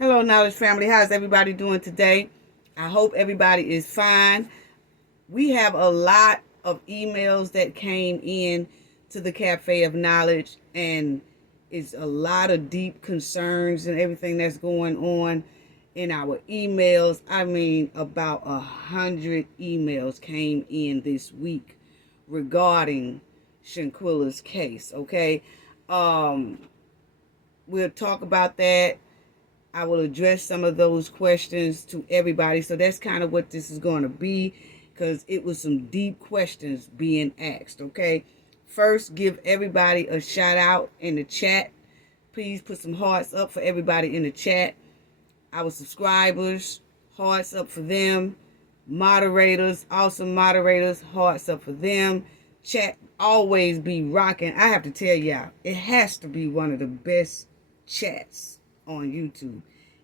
Hello, Knowledge Family. How's everybody doing today? I hope everybody is fine. We have a lot of emails that came in to the Cafe of Knowledge, and it's a lot of deep concerns and everything that's going on in our emails. I mean, about 100 emails came in this week regarding Shanquella's case. Okay, um, we'll talk about that. I will address some of those questions to everybody. So that's kind of what this is going to be, because it was some deep questions being asked, okay? First, give everybody a shout out in the chat. Please put some hearts up for everybody in the chat. Our subscribers, hearts up for them. Moderators, awesome moderators, hearts up for them. Chat always be rocking. I have to tell y'all, it has to be one of the best chats on YouTube.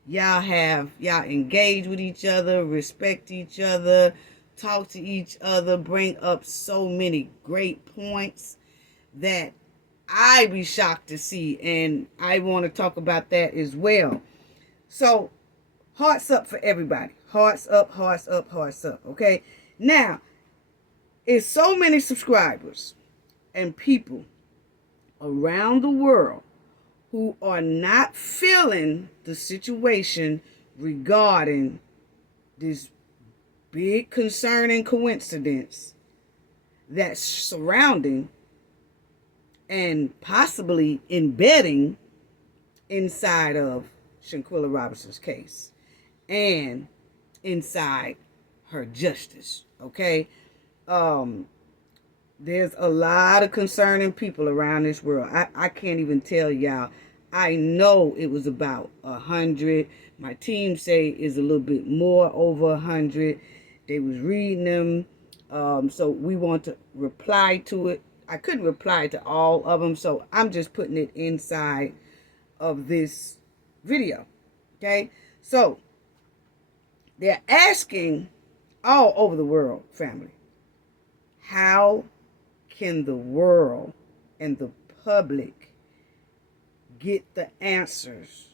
Y'all engage with each other, respect each other, talk to each other, bring up so many great points that I be shocked to see, and I want to talk about that as well. So, hearts up for everybody. Hearts up, hearts up, hearts up. Okay? Now, it's so many subscribers and people around the world who are not feeling the situation regarding this big concerning coincidence that's surrounding and possibly embedding inside of Shanquella Robinson's case and inside her justice. Okay? There's a lot of concerning people around this world. I can't even tell y'all. I know it was about 100. My team say is a little bit more, over 100. They was reading them. So we want to reply to it. I couldn't reply to all of them, so I'm just putting it inside of this video. Okay? So they're asking all over the world, family, how can the world and the public get the answers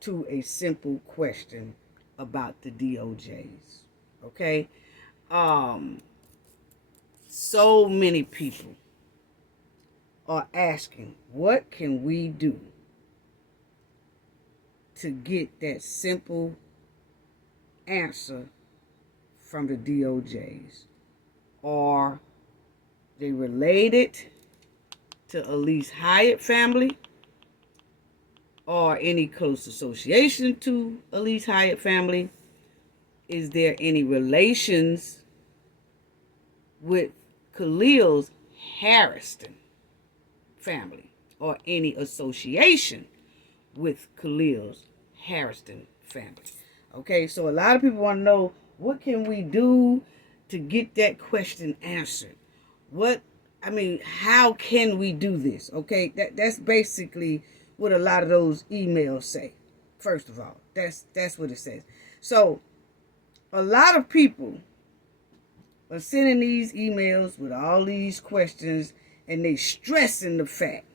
to a simple question about the DOJs? Okay? So many people are asking, what can we do to get that simple answer from the DOJs? Are they related to Alysse Hyatt family or any close association to Alysse Hyatt family? Is there any relations with Khalil's Harrison family or any association with Khalil's Harrison family? Okay, so a lot of people want to know, what can we do to get that question answered? How can we do this? Okay, that's basically what a lot of those emails say. First of all, that's what it says. So a lot of people are sending these emails with all these questions, and they stressing the fact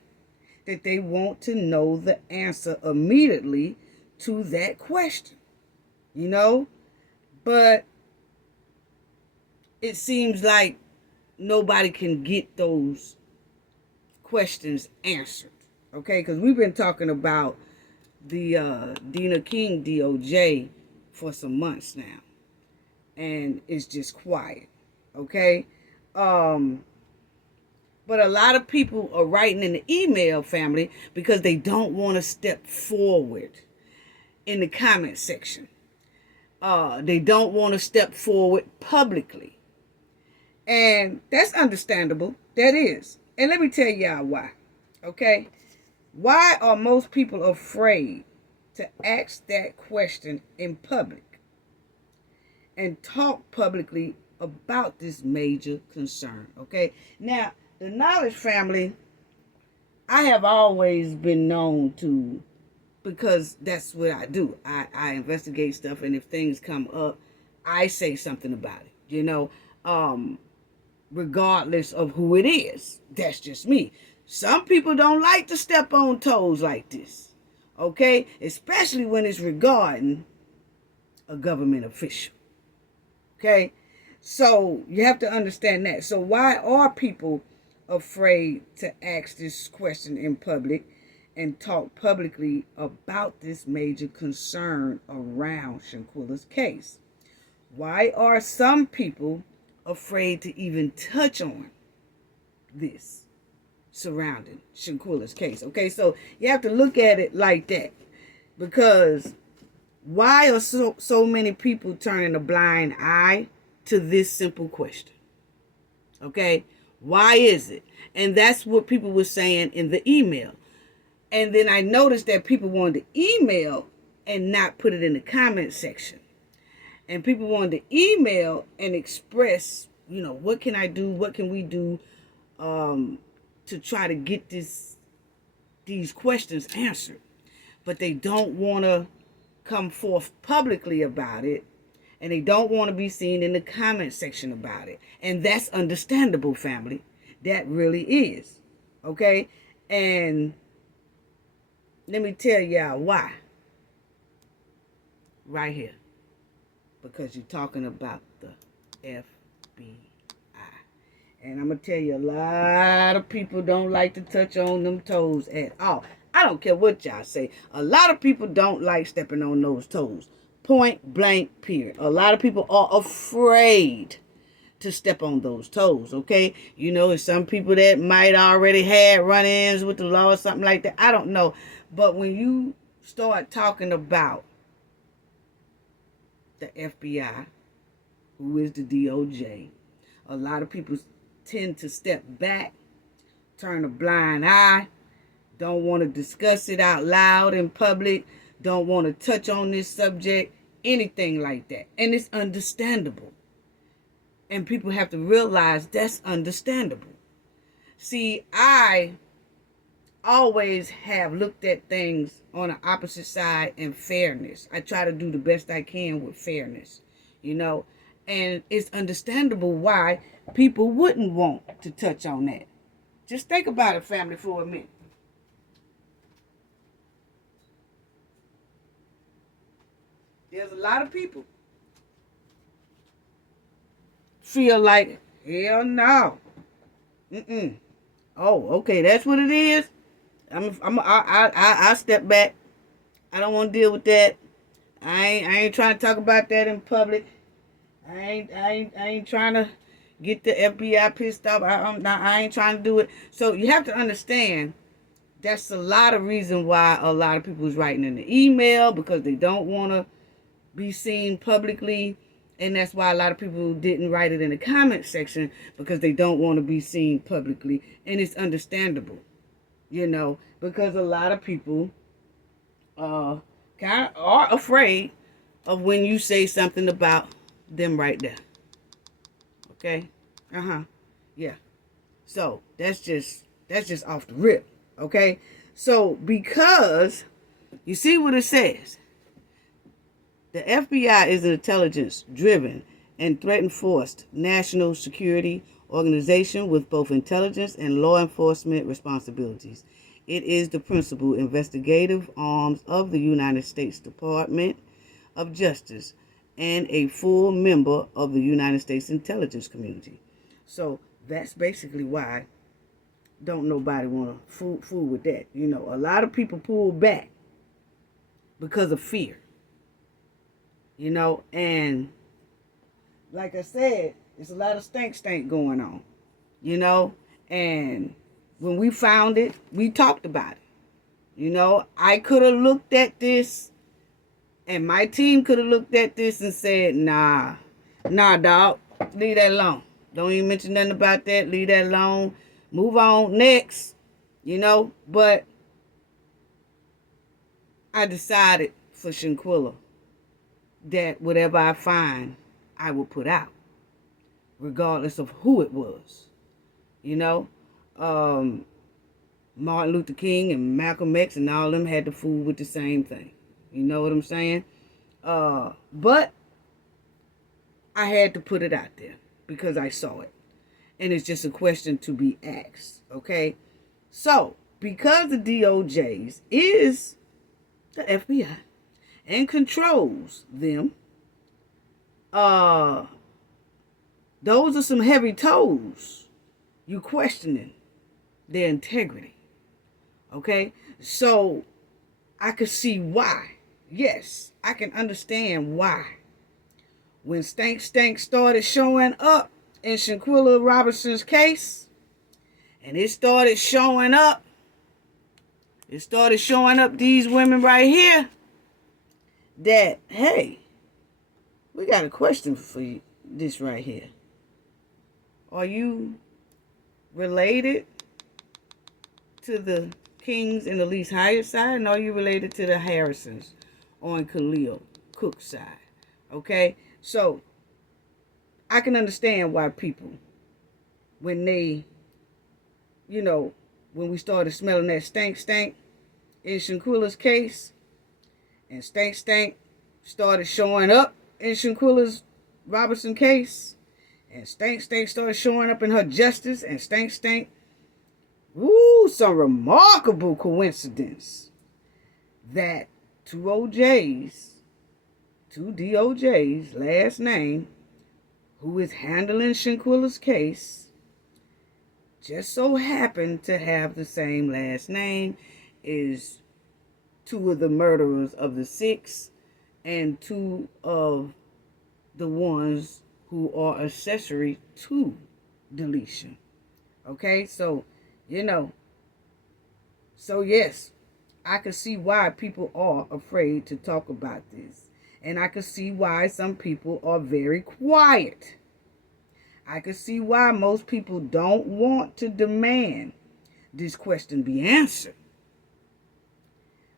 that they want to know the answer immediately to that question. You know? But it seems like nobody can get those questions answered. Okay? Because we've been talking about the Dina King DOJ for some months now. And it's just quiet. Okay? But a lot of people are writing in the email, family, because they don't want to step forward in the comment section. They don't want to step forward publicly. And that's understandable. That is. And let me tell y'all why. Okay? Why are most people afraid to ask that question in public and talk publicly about this major concern? Okay? Now, the Knowledge family, I have always been known to, because that's what I do. I investigate stuff, and if things come up, I say something about it. You know, regardless of who it is. That's just me. Some people don't like to step on toes like this. Okay? Especially when it's regarding a government official. Okay? So you have to understand that. So why are people afraid to ask this question in public and talk publicly about this major concern around Shanquella's case? Why are some people afraid to even touch on this surrounding Shanquella's case? Okay, so you have to look at it like that, because why are so many people turning a blind eye to this simple question? Okay, why is it? And that's what people were saying in the email. And then I noticed that people wanted to email and not put it in the comment section. And people wanted to email and express, what can I do? What can we do to try to get these questions answered? But they don't want to come forth publicly about it. And they don't want to be seen in the comment section about it. And that's understandable, family. That really is. Okay? And let me tell y'all why. Right here. Because you're talking about the FBI. And I'm going to tell you, a lot of people don't like to touch on them toes at all. I don't care what y'all say. A lot of people don't like stepping on those toes. Point blank, period. A lot of people are afraid to step on those toes, okay? There's some people that might already had run-ins with the law or something like that. I don't know. But when you start talking about the FBI, who is the DOJ, a lot of people tend to step back, turn a blind eye, don't want to discuss it out loud in public, don't want to touch on this subject, anything like that. And it's understandable. And people have to realize that's understandable. See, I always have looked at things on the opposite side and fairness. I try to do the best I can with fairness, and it's understandable why people wouldn't want to touch on that. Just think about it, family, for a minute. There's a lot of people feel like, hell no. Oh, okay, that's what it is. I step back. I don't want to deal with that. I ain't trying to talk about that in public. I ain't trying to get the FBI pissed off. I ain't trying to do it. So you have to understand, that's a lot of reason why a lot of people is writing in the email, because they don't want to be seen publicly. And that's why a lot of people didn't write it in the comment section, because they don't want to be seen publicly. And it's understandable, because a lot of people kind of are afraid of when you say something about them right there. Okay? Yeah. So that's just off the rip. Okay? So because you see what it says. The FBI is an intelligence-driven and threat-enforced national security organization with both intelligence and law enforcement responsibilities. It is the principal investigative arm of the United States Department of Justice and a full member of the United States intelligence community. So that's basically why don't nobody want to fool with that. A lot of people pull back because of fear. And like I said, there's a lot of stank going on, and when we found it, we talked about it. I could have looked at this, and my team could have looked at this and said, nah, dog, leave that alone. Don't even mention nothing about that. Leave that alone. Move on, next, but I decided for Shanquella that whatever I find, I will put out, regardless of who it was. Martin Luther King and Malcolm X and all of them had to fool with the same thing. You know what I'm saying? But I had to put it out there because I saw it. And it's just a question to be asked. Okay? So, because the DOJ's is the FBI, and controls them, those are some heavy toes. You questioning their integrity. Okay? So I could see why. Yes, I can understand why. When Stank started showing up in Shanquella Robinson's case, and it started showing up these women right here, that, hey, we got a question for you, this right here. Are you related to the Kings and Alysse Hyatt side? And are you related to the Harrisons on Khalil Cooke's side? Okay? So, I can understand why people, when they, when we started smelling that stank in Shanquella's case, and stank started showing up in Shanquella's Robinson case, and stank started showing up in her justice, and stank, ooh, some remarkable coincidence that two DOJs, last name, who is handling Shanquella's case, just so happened to have the same last name as two of the murderers of the six and two of the ones who are accessory to deletion. Okay, so, so yes, I can see why people are afraid to talk about this. And I can see why some people are very quiet. I can see why most people don't want to demand this question be answered.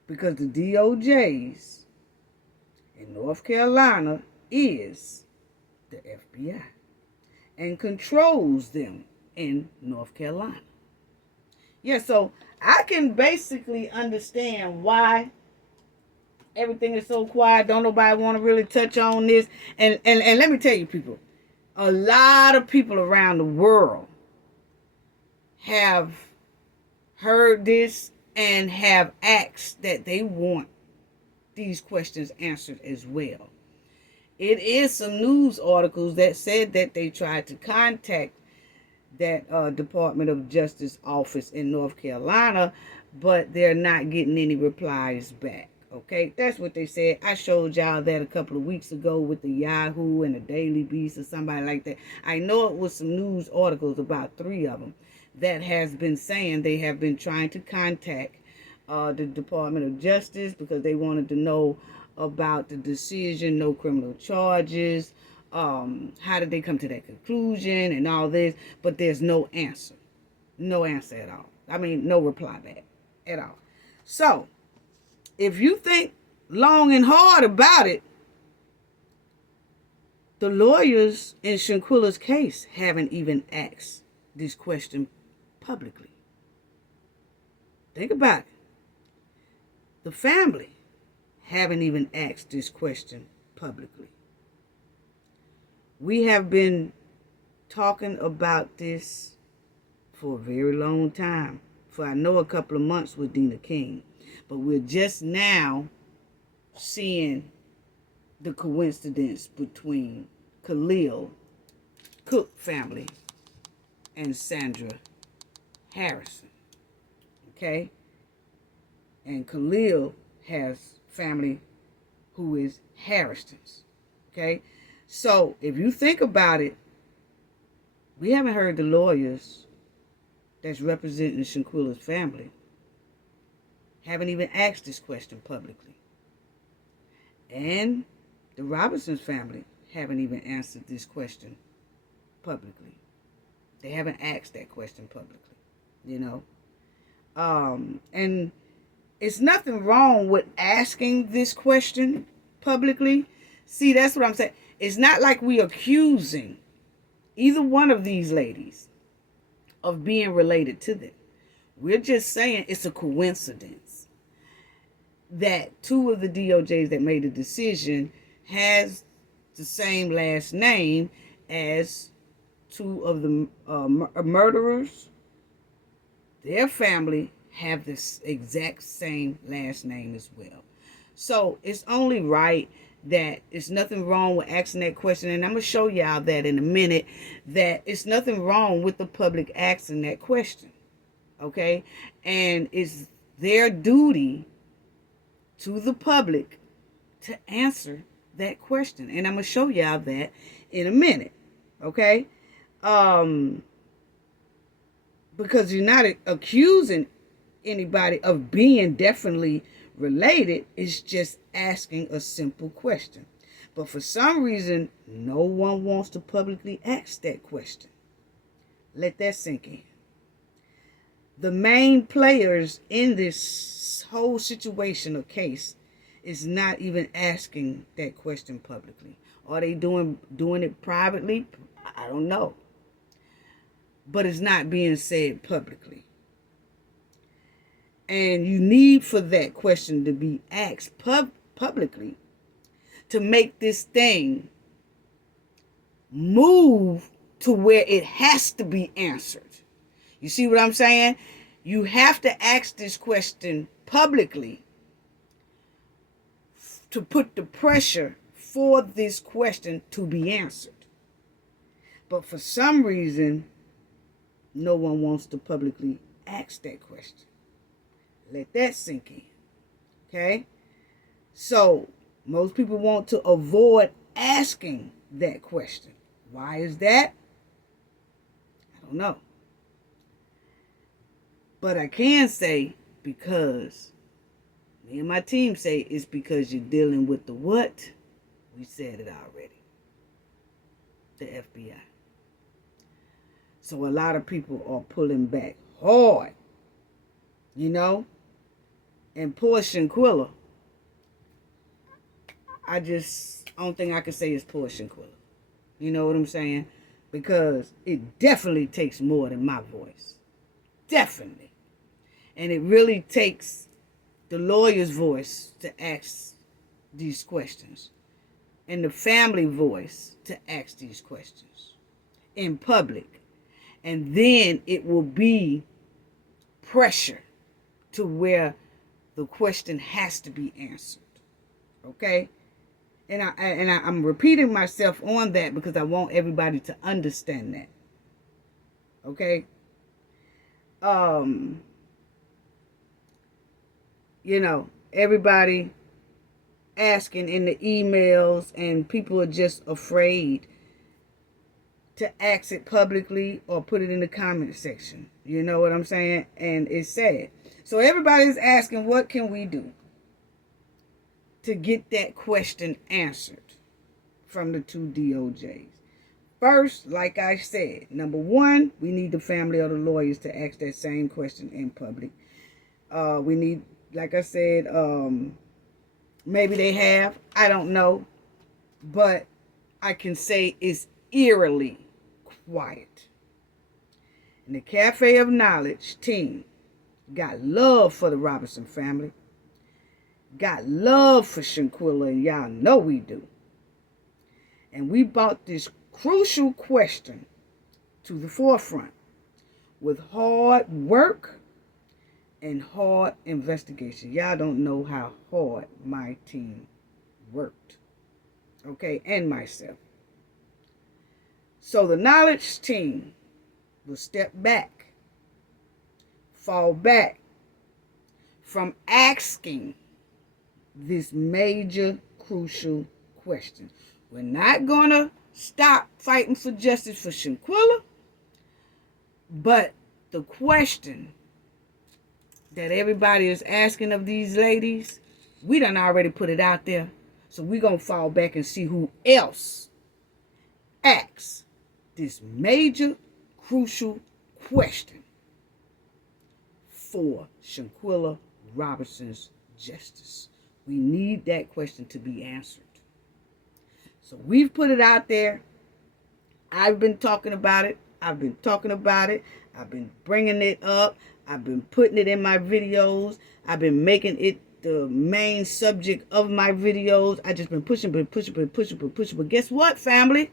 Because the DOJs in North Carolina is the FBI and controls them in North Carolina. Yeah, so I can basically understand why everything is so quiet. Don't nobody want to really touch on this. And let me tell you, people, a lot of people around the world have heard this and have asked that they want these questions answered as well. It is some news articles that said that they tried to contact that Department of Justice office in North Carolina, but they're not getting any replies back. Okay, that's what they said. I showed y'all that a couple of weeks ago with the Yahoo and the Daily Beast or somebody like that. I know it was some news articles, about 3 of them, that has been saying they have been trying to contact the Department of Justice because they wanted to know about the decision, no criminal charges, how did they come to that conclusion and all this, but there's no answer. No answer at all. I mean, no reply back at all. So, if you think long and hard about it, the lawyers in Shanquella's case haven't even asked this question publicly. Think about it. The family haven't even asked this question publicly. We have been talking about this for a very long time, for I know a couple of months with Dina King. But we're just now seeing the coincidence between Khalil, Cooke family, and Sandra Harrison. Okay? And Khalil has family who is Harrisons. Okay? So, if you think about it, we haven't heard the lawyers that's representing Shanquella's family haven't even asked this question publicly. And the Robinsons family haven't even answered this question publicly. They haven't asked that question publicly, And it's nothing wrong with asking this question publicly. See, that's what I'm saying. It's not like we're accusing either one of these ladies of being related to them. We're just saying it's a coincidence that 2 of the DOJs that made the decision has the same last name as 2 of the murderers. Their family have this exact same last name as well. So it's only right that it's nothing wrong with asking that question. And I'm going to show y'all that in a minute, that it's nothing wrong with the public asking that question. Okay? And it's their duty to the public to answer that question. And I'm going to show y'all that in a minute. Okay? Because you're not accusing anybody of being definitely related. It's just asking a simple question. But for some reason, no one wants to publicly ask that question. Let that sink in. The main players in this whole situation or case is not even asking that question publicly. Are they doing it privately? I don't know. But it's not being said publicly. And you need for that question to be asked publicly to make this thing move to where it has to be answered. You see what I'm saying? You have to ask this question publicly to put the pressure for this question to be answered. But for some reason, no one wants to publicly ask that question. Let that sink in. Okay? So, most people want to avoid asking that question. Why is that? I don't know. But I can say, because me and my team say it's because you're dealing with the what? We said it already. The FBI. So a lot of people are pulling back hard. You know? And poor Shanquella, I don't think I can say it's poor Shanquella. You know what I'm saying? Because it definitely takes more than my voice. Definitely. And it really takes the lawyer's voice to ask these questions. And the family voice to ask these questions. In public. And then it will be pressure to where the question has to be answered. Okay? And I'm repeating myself on that because I want everybody to understand that. Okay? You know, everybody asking in the emails, and people are just afraid to ask it publicly or put it in the comment section. You know what I'm saying? And it's sad. So everybody's asking, what can we do to get that question answered from the two DOJs? First, like I said, number one, we need the family or the lawyers to ask that same question in public. We need, like I said, maybe they have. I don't know. But I can say it's eerily quiet. And the Cafe of Knowledge team got love for the Robinson family. Got love for Shanquella, and y'all know we do. And we brought this crucial question to the forefront with hard work and hard investigation. Y'all don't know how hard my team worked. Okay, and myself. So the knowledge team will step back, fall back from asking this major, crucial question. We're not going to stop fighting for justice for Shanquella, but the question that everybody is asking of these ladies, we done already put it out there. So we're going to fall back and see who else asks this major, crucial question for Shanquella Robinson's justice. We need that question to be answered. So we've put it out there. I've been talking about it. I've been bringing it up. I've been putting it in my videos. I've been making it the main subject of my videos. I just been pushing. But guess what, family?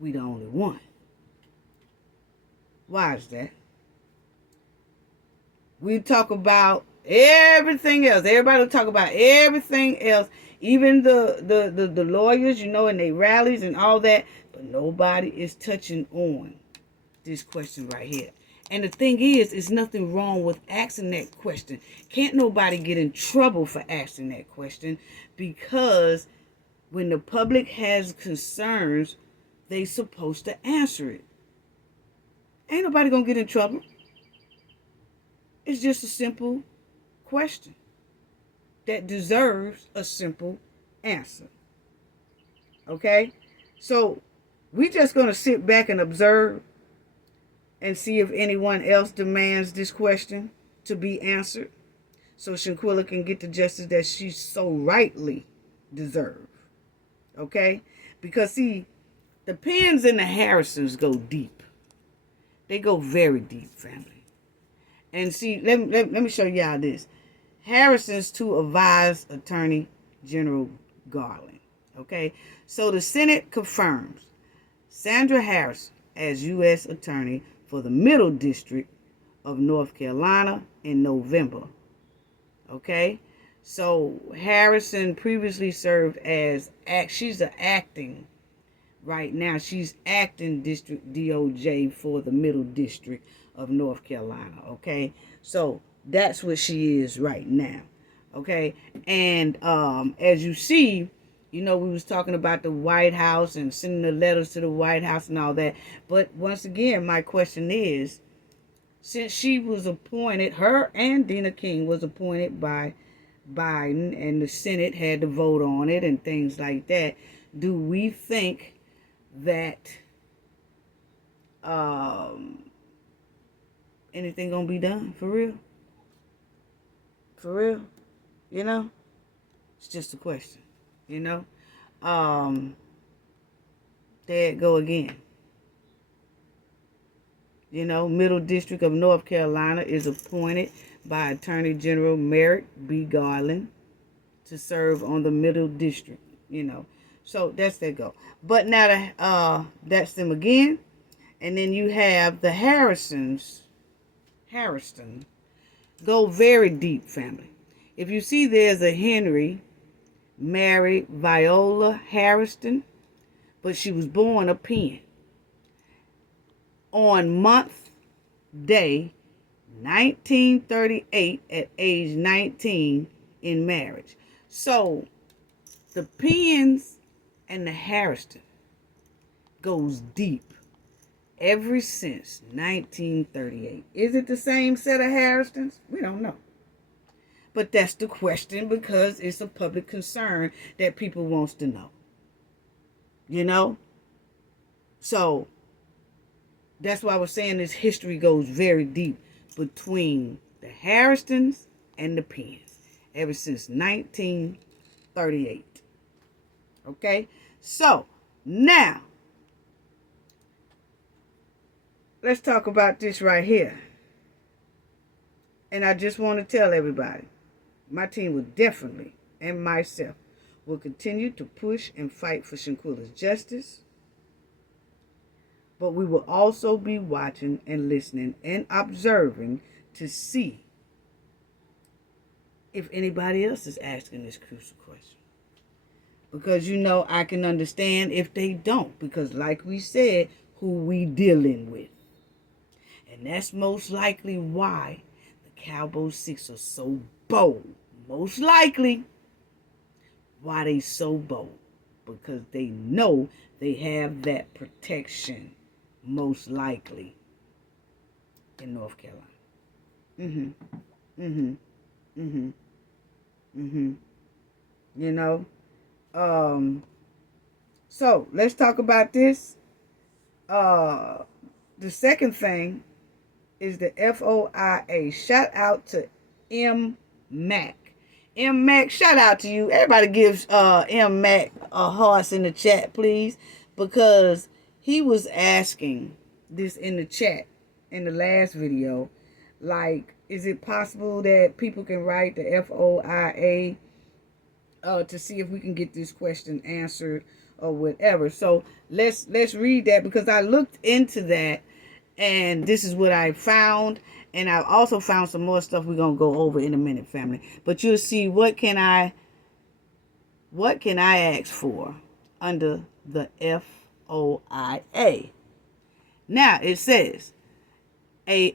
We the only one. Why is that? We talk about Everything else. Everybody will talk about everything else. Even the lawyers, you know, and they rallies and all that. But nobody is touching on this question right here. And the thing is, there's nothing wrong with asking that question. Can't nobody get in trouble for asking that question, because when the public has concerns, they supposed to answer it. Ain't nobody gonna get in trouble. It's just a simple question that deserves a simple answer. Okay? So we just gonna sit back and observe and see if anyone else demands this question to be answered, so Shanquella can get the justice that she so rightly deserves. Okay? Because see, the Penns and the Harrisons go deep. They go very deep, family. And see, let me show y'all this. Harrison's to advise Attorney General Garland. Okay? So the Senate confirms Sandra Harrison as U.S. Attorney for the Middle District of North Carolina in November. Okay? So Harrison previously served as, she's an acting, right now, she's acting district DOJ for the Middle District of North Carolina. Okay? So that's what she is right now. Okay? And as you see, you know, we was talking about the White House and sending the letters to the White House and all that. But once again, my question is, since she was appointed, her and Dina King was appointed by Biden, and the Senate had to vote on it and things like that, do we think that anything gonna be done for real? For real? You know? It's just a question. You know? There it go again. You know, Middle District of North Carolina is appointed by Attorney General Merrick B. Garland to serve on the Middle District, you know. So that's that go. But now that's them again. And then you have the Harrison go very deep, family. If you see, there's a Henry married Viola Harrison, but she was born a Penn on month day 1938 at age 19 in marriage. So the Penns and the Harrison goes deep ever since 1938. Is it the same set of Harrisons? We don't know. But that's the question, because it's a public concern that people wants to know. You know? So that's why I was saying this history goes very deep between the Harrisons and the Penns ever since 1938. Okay? So, now, let's talk about this right here. And I just want to tell everybody, my team will definitely, and myself, will continue to push and fight for Shanquella's justice. But we will also be watching and listening and observing to see if anybody else is asking this crucial question. Because, you know, I can understand if they don't. Because like we said, who we dealing with. And that's most likely why the Cabo 6 are so bold. Most likely why they so bold. Because they know they have that protection, most likely, in North Carolina. You know? So, let's talk about this. The second thing is the FOIA. Shout out to M. Mac. M. Mac, shout out to you. Everybody gives M. Mac a heart in the chat, please. Because he was asking this in the chat in the last video. Like, is it possible that people can write the FOIA to see if we can get this question answered or whatever? So let's read that, because I looked into that, And this is what I found. And I've also found some more stuff we're going to go over in a minute, family. But you'll see what can I ask for under the FOIA. Now, it says a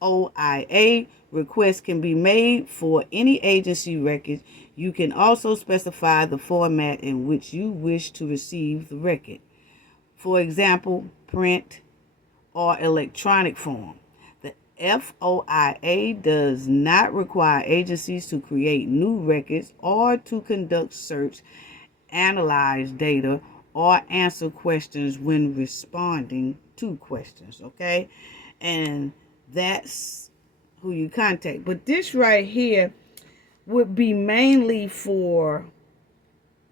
FOIA request can be made for any agency record. You can also specify the format in which you wish to receive the record. For example, print or electronic form. The FOIA does not require agencies to create new records or to conduct search, analyze data, or answer questions when responding to questions, okay? And that's who you contact. But this right here would be mainly for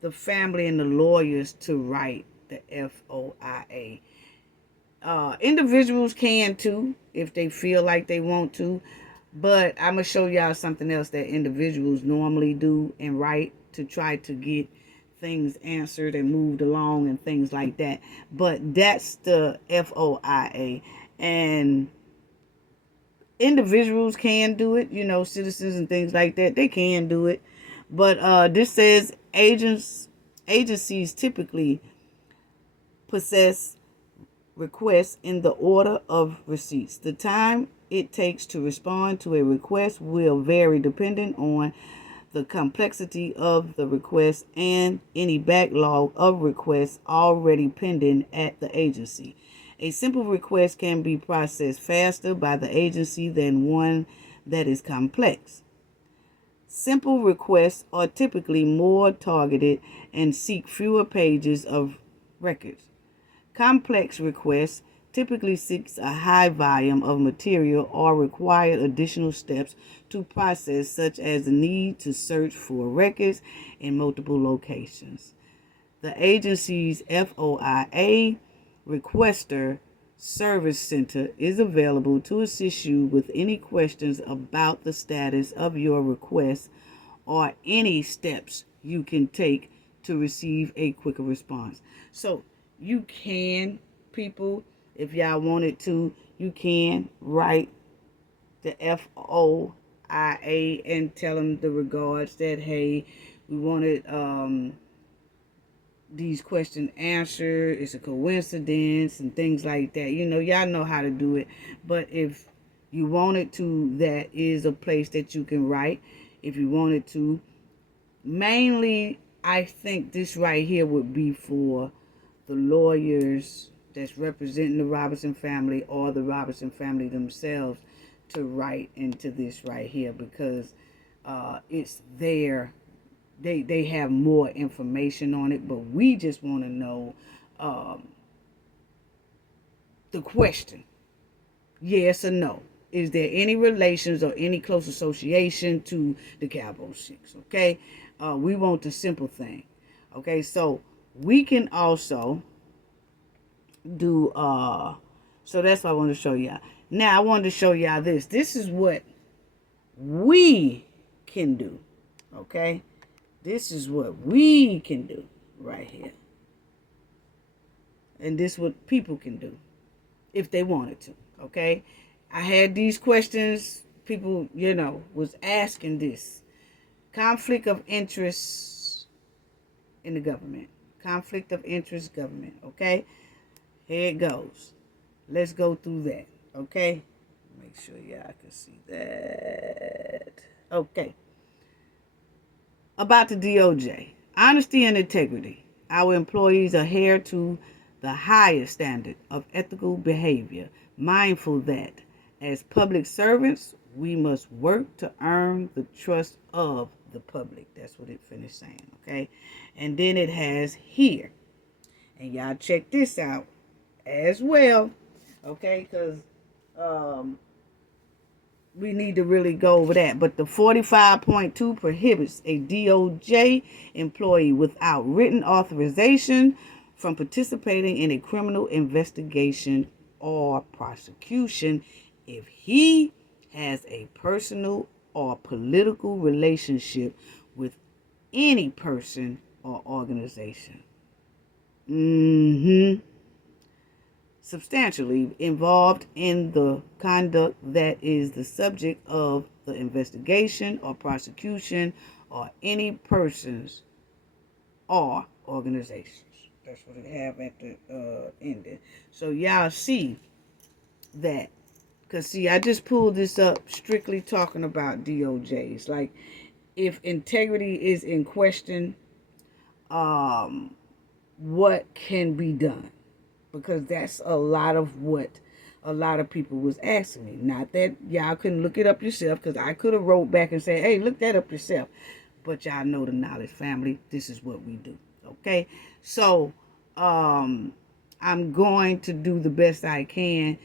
the family and the lawyers to write the FOIA. Individuals can too if they feel like they want to, but I'm gonna show y'all something else that individuals normally do and write to try to get things answered and moved along and things like that. But that's the FOIA, and individuals can do it, citizens and things like that, they can do it. But this says agencies typically possess requests in the order of receipts. The time it takes to respond to a request will vary depending on the complexity of the request and any backlog of requests already pending at the agency. A simple request can be processed faster by the agency than one that is complex. Simple requests are typically more targeted and seek fewer pages of records. Complex requests typically seeks a high volume of material or require additional steps to process, such as the need to search for records in multiple locations. The agency's FOIA Requester Service Center is available to assist you with any questions about the status of your request or any steps you can take to receive a quicker response. So you can, people, if y'all wanted to, you can write the FOIA and tell them the regards that, hey, we wanted these questions answered. It's a coincidence and things like that. Y'all know how to do it. But if you wanted to, that is a place that you can write. If you wanted to, mainly, I think this right here would be for the lawyers that's representing the Robinson family or the Robinson family themselves to write into this right here, because it's there. They have more information on it, but we just want to know the question, yes or no. Is there any relations or any close association to the Cabo 6? Okay, we want the simple thing. Okay, so we can also do so that's what I want to show y'all. Now I wanted to show y'all this. This is what we can do. Okay, this is what we can do right here, and this is what people can do if they wanted to. Okay, I had these questions, people was asking this. Conflict of interest in the government. Conflict of interest government. Okay, here it goes. Let's go through that. Okay, make sure y'all can see that. Okay, about the DOJ. Honesty and integrity. Our employees adhere to the highest standard of ethical behavior, mindful that as public servants, we must work to earn the trust of the public. That's what it finished saying, okay? And then it has here. And y'all check this out as well, okay? Because we need to really go over that. But the 45.2 prohibits a DOJ employee without written authorization from participating in a criminal investigation or prosecution if he has a personal or political relationship with any person or organization. substantially involved in the conduct that is the subject of the investigation or prosecution or any persons or organizations. That's what it have at the ending. So y'all see that. Because, see, I just pulled this up strictly talking about DOJs. Like, if integrity is in question, what can be done? Because that's a lot of what a lot of people was asking me. Not that y'all couldn't look it up yourself, because I could have wrote back and said, hey, look that up yourself. But y'all know the knowledge family. This is what we do. Okay? So, I'm going to do the best I can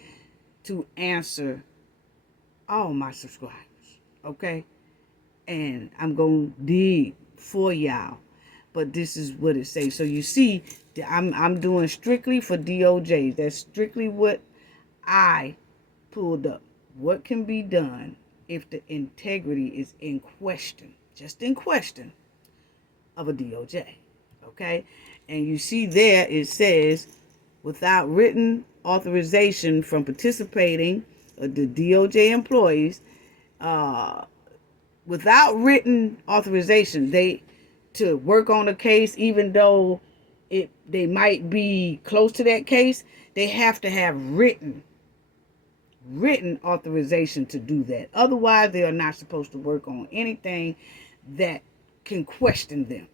to answer all my subscribers. Okay? And I'm going to dig for y'all. But this is what it says. So you see, I'm doing strictly for DOJs. That's strictly what I pulled up. What can be done if the integrity is in question, just in question, of a DOJ. Okay? And you see there it says, without written authorization from participating the DOJ employees, without written authorization, to work on a case, even though they might be close to that case, they have to have written authorization to do that. Otherwise, they are not supposed to work on anything that can question them.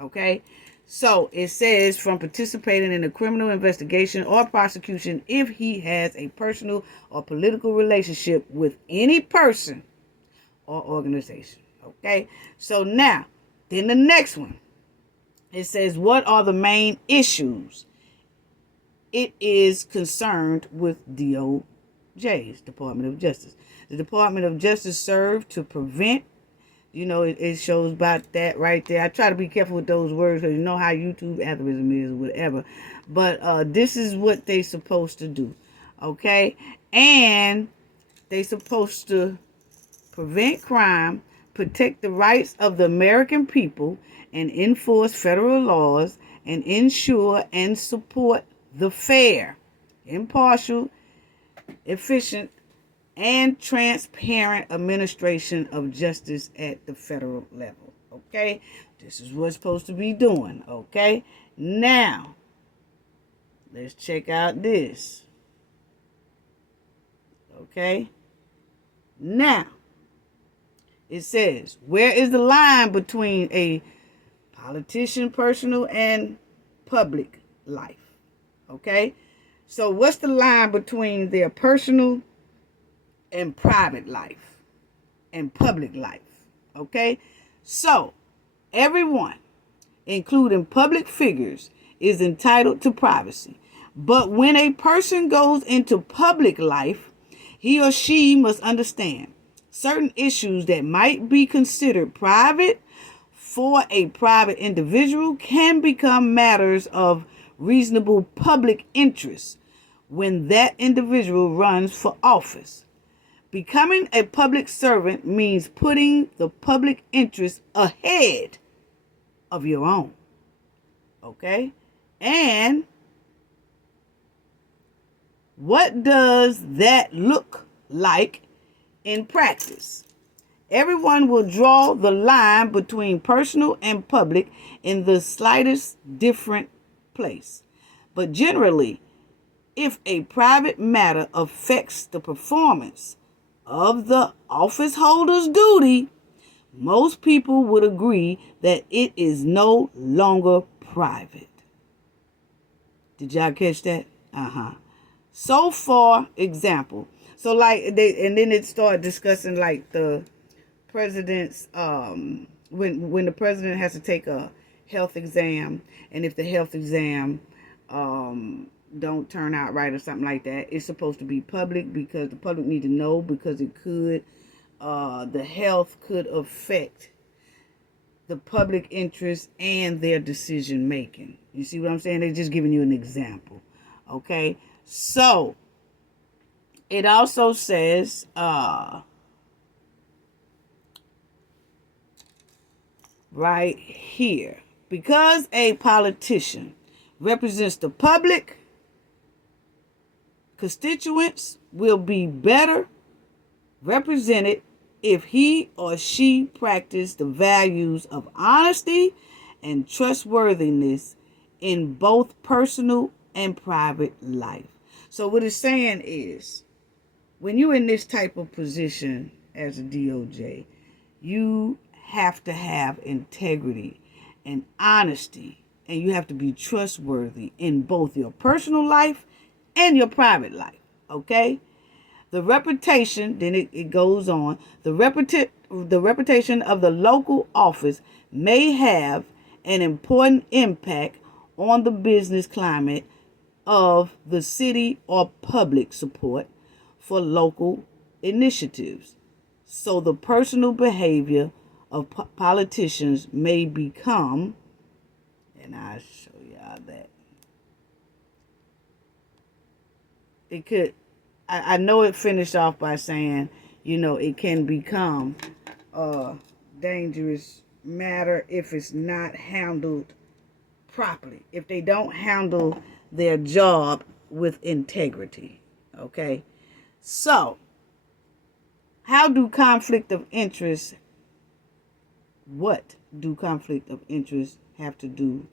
Okay? So it says, from participating in a criminal investigation or prosecution if he has a personal or political relationship with any person or organization. Okay? So now, then the next one. It says, what are the main issues it is concerned with DOJ's, Department of Justice? The Department of Justice served to prevent, it shows about that right there. I try to be careful with those words because you know how YouTube algorithm is or whatever. But this is what they supposed to do. Okay? And they supposed to prevent crime, protect the rights of the American people, and enforce federal laws, and ensure and support the fair, impartial, efficient, and transparent administration of justice at the federal level. Okay? This is what's supposed to be doing. Okay? Now, let's check out this. Okay? Now, it says, where is the line between a politician, personal, and public life? Okay? So what's the line between their personal and private life and public life? Okay? So, everyone, including public figures, is entitled to privacy. But when a person goes into public life, he or she must understand certain issues that might be considered private for a private individual can become matters of reasonable public interest when that individual runs for office. Becoming a public servant means putting the public interest ahead of your own. Okay? And what does that look like in practice? Everyone will draw the line between personal and public in the slightest different place. But generally, if a private matter affects the performance of the office holder's duty, most people would agree that it is no longer private. Did y'all catch that? So, for example, so like and then it started discussing like the president's when the president has to take a health exam, and if the health exam don't turn out right or something like that, it's supposed to be public because the public need to know, because it could the health could affect the public interest and their decision making. You see what I'm saying? They're just giving you an example. Okay? So it also says right here, because a politician represents the public, Constituents will be better represented if he or she practice the values of honesty and trustworthiness in both personal and private life. So what it's saying is, when you're in this type of position as a DOJ, you have to have integrity and honesty, and you have to be trustworthy in both your personal life and your private life, okay? The reputation, then it goes on, the reputation of the local office may have an important impact on the business climate of the city or public support for local initiatives. So the personal behavior of politicians may become, and I'll show y'all that. It could, I know it finished off by saying, it can become a dangerous matter if it's not handled properly, if they don't handle their job with integrity, okay? So, how do conflict of interest, what do conflict of interest have to do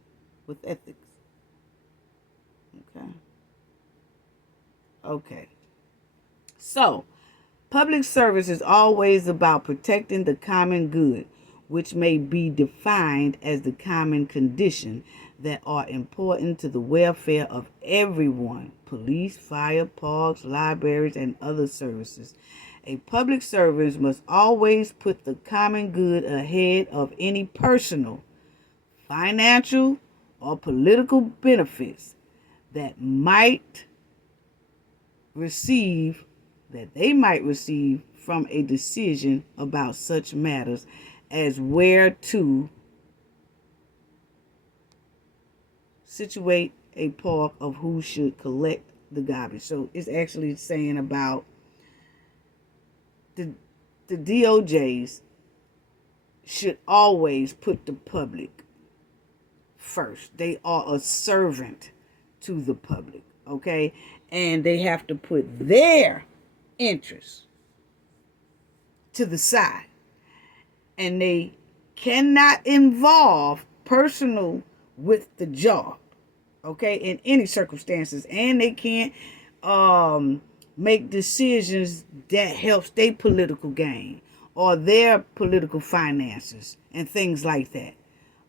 with ethics? Okay. So, public service is always about protecting the common good, which may be defined as the common condition that are important to the welfare of everyone: police, fire, parks, libraries, and other services. A public servant must always put the common good ahead of any personal, financial, or political benefits that they might receive from a decision about such matters as where to situate a park, of who should collect the garbage. So it's actually saying about the DOJs should always put the public first. They are a servant to the public, okay? And they have to put their interests to the side. And they cannot involve personal with the job, okay, in any circumstances. And they can't make decisions that helps their political gain or their political finances and things like that,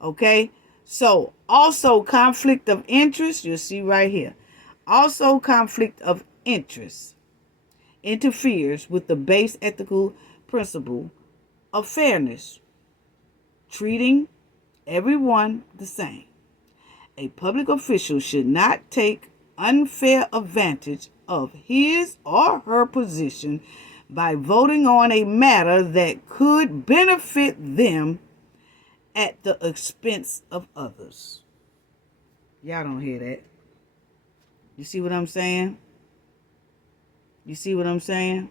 okay? So also conflict of interest, you'll see right here. Also conflict of interest interferes with the base ethical principle of fairness, treating everyone the same. A public official should not take unfair advantage of his or her position by voting on a matter that could benefit them at the expense of others. Y'all don't hear that. You see what I'm saying? You see what I'm saying?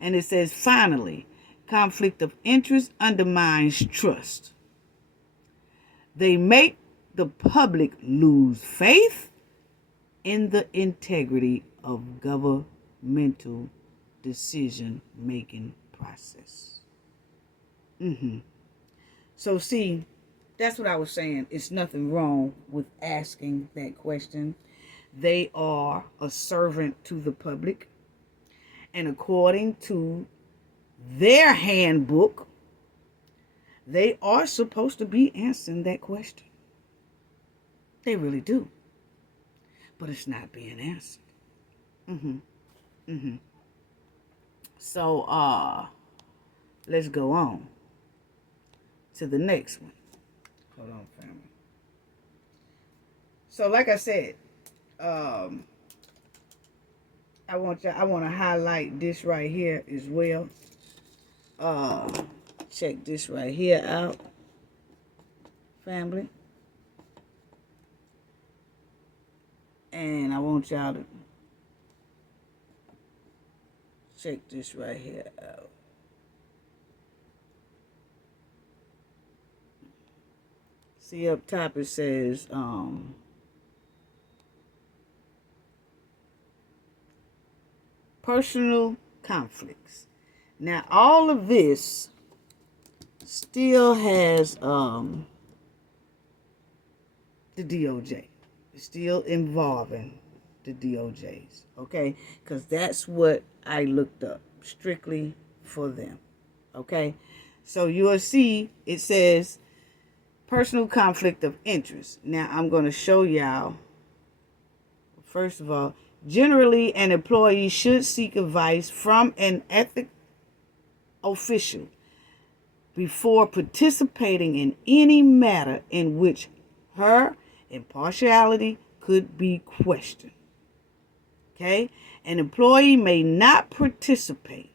And it says, finally, conflict of interest undermines trust. They make the public lose faith in the integrity of governmental decision-making process. So see, that's what I was saying. It's nothing wrong with asking that question. They are a servant to the public. And according to their handbook, they are supposed to be answering that question. They really do. But it's not being answered. So, let's go on to the next one. Hold on, family. So, like I said, I want to highlight this right here as well. Check this right here out, family. And I want y'all to check this right here out. See up top it says Personal conflicts. Now, all of this still has the DOJ. It's still involving the DOJs, okay? Because that's what I looked up strictly for them, okay? So you'll see it says personal conflict of interest. Now I'm going to show y'all. First of all, generally an employee should seek advice from an ethics official before participating in any matter in which her impartiality could be questioned. Okay? An employee may not participate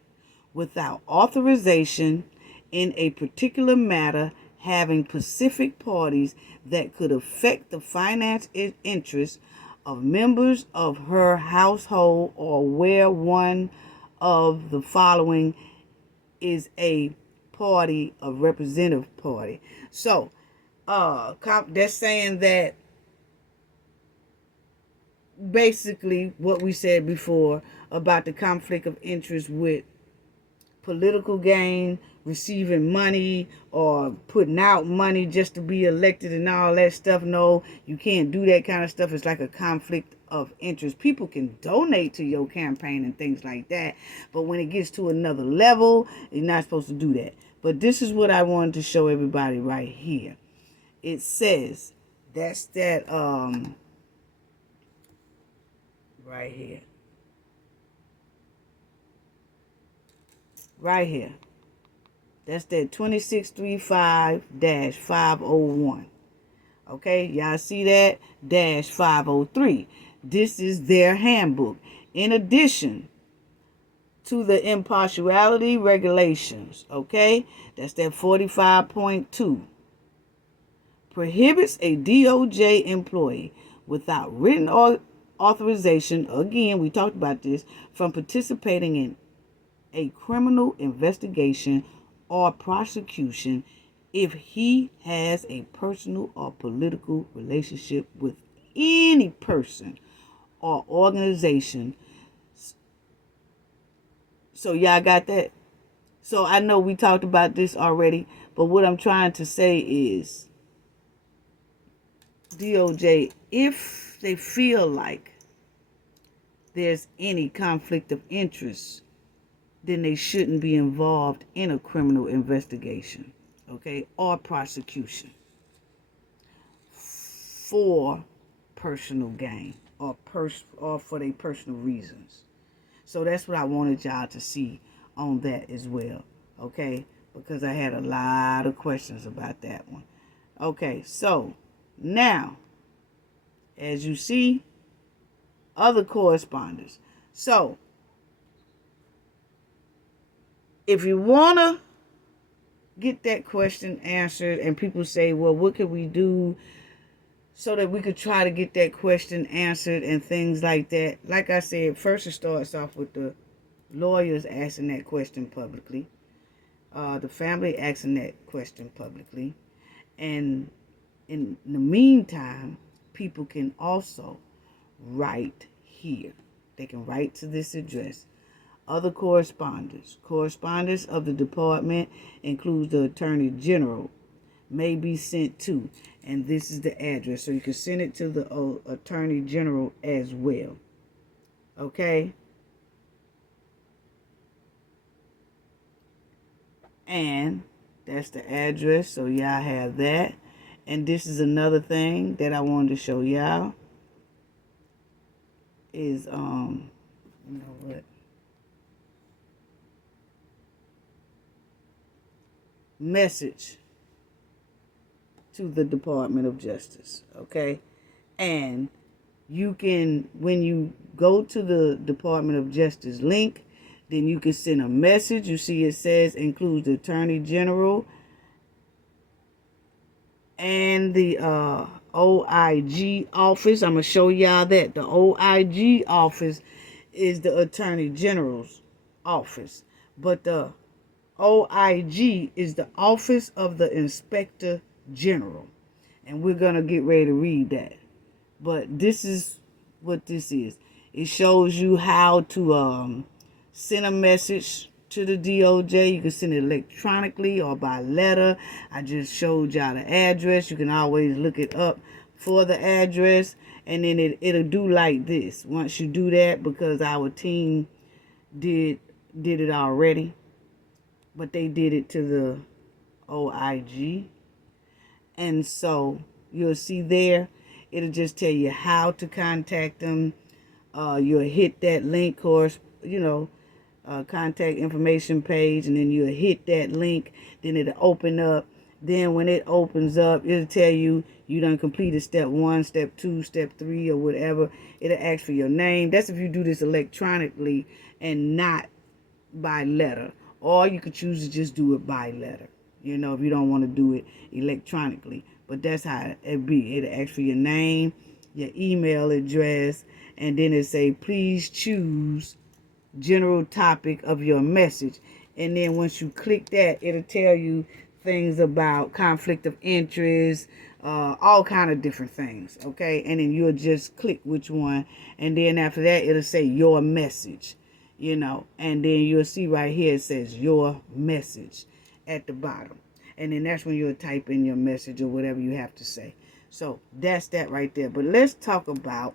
without authorization in a particular matter having specific parties that could affect the finance interests of members of her household, or where one of the following is a party, a representative party. So, that's saying that basically what we said before about the conflict of interest with political gain, receiving money, or putting out money just to be elected and all that stuff. No, you can't do that kind of stuff. It's like a conflict of interest. People can donate to your campaign and things like that, but when it gets to another level, you're not supposed to do that. But this is what I wanted to show everybody right here. It says that's that right here. Right here. That's that 2635-501. Okay, y'all see that? -503. This is their handbook. In addition to the impartiality regulations, okay? That's that 45.2. Prohibits a DOJ employee without written authorization, again, we talked about this, from participating in a criminal investigation or prosecution if he has a personal or political relationship with any person or organization. So y'all got that? So I know we talked about this already, but what I'm trying to say is DOJ, if they feel like there's any conflict of interest, then they shouldn't be involved in a criminal investigation, okay, or prosecution for personal gain or for their personal reasons. So that's what I wanted y'all to see on that as well, okay, because I had a lot of questions about that one. Okay, so now, as you see, other correspondence. So, if you want to get that question answered and people say, well, what can we do so that we could try to get that question answered and things like that? Like I said, first it starts off with the lawyers asking that question publicly, the family asking that question publicly, and in the meantime, people can also write here. They can write to this address. Other correspondence. Correspondence of the department includes the Attorney General. May be sent to, and this is the address. So you can send it to the Attorney General as well. Okay? And that's the address. So y'all have that. And this is another thing that I wanted to show y'all. Is, you know what? Message to the Department of Justice, okay? And you can, when you go to the Department of Justice link, then you can send a message. You see it says includes the Attorney General and the OIG office. I'm going to show y'all that. The OIG office is the Attorney General's office. But the OIG is the Office of the Inspector General. And we're going to get ready to read that. But this is what this is. It shows you how to send a message to the DOJ. You can send it electronically or by letter. I just showed y'all the address. You can always look it up for the address, and then it'll do like this. Once you do that, because our team did it already, but they did it to the OIG, and so you'll see there, it'll just tell you how to contact them. You'll hit that link, course, contact information page, and then you'll hit that link. Then it'll open up. Then when it opens up, it'll tell you done completed step 1, step 2, step 3, or whatever. It'll ask for your name. That's if you do this electronically and not by letter. Or you could choose to just do it by letter, if you don't want to do it electronically. But that's how it be. It'll ask for your name, your email address, and then it say, please choose general topic of your message. And then once you click that, it'll tell you things about conflict of interest, all kind of different things, okay? And then you'll just click which one, and then after that, it'll say your message, and then you'll see right here, it says your message at the bottom. And then that's when you'll type in your message or whatever you have to say. So that's that right there. But let's talk about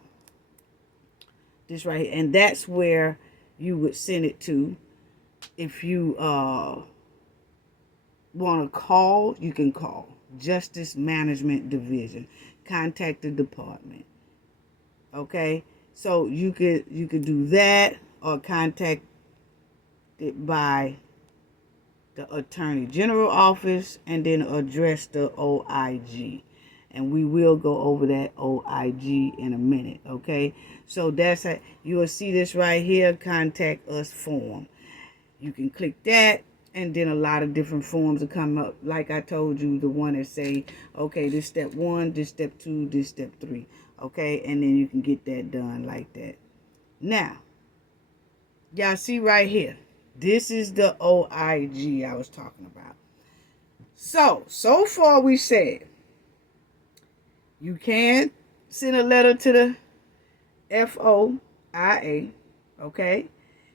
this right here. And that's where you would send it to. If you want to call, you can call Justice Management Division. Contact the department. Okay? So you could do that, or contact it by the Attorney General office, and then address the OIG. And we will go over that OIG in a minute, okay? So that's how you will see this right here, contact us form. You can click that, and then a lot of different forms will come up. Like I told you, the one that say, okay, this step 1, this step 2, this step 3, okay? And then you can get that done like that. Now, y'all see right here, this is the OIG I was talking about. So far we said, you can send a letter to the FOIA, okay?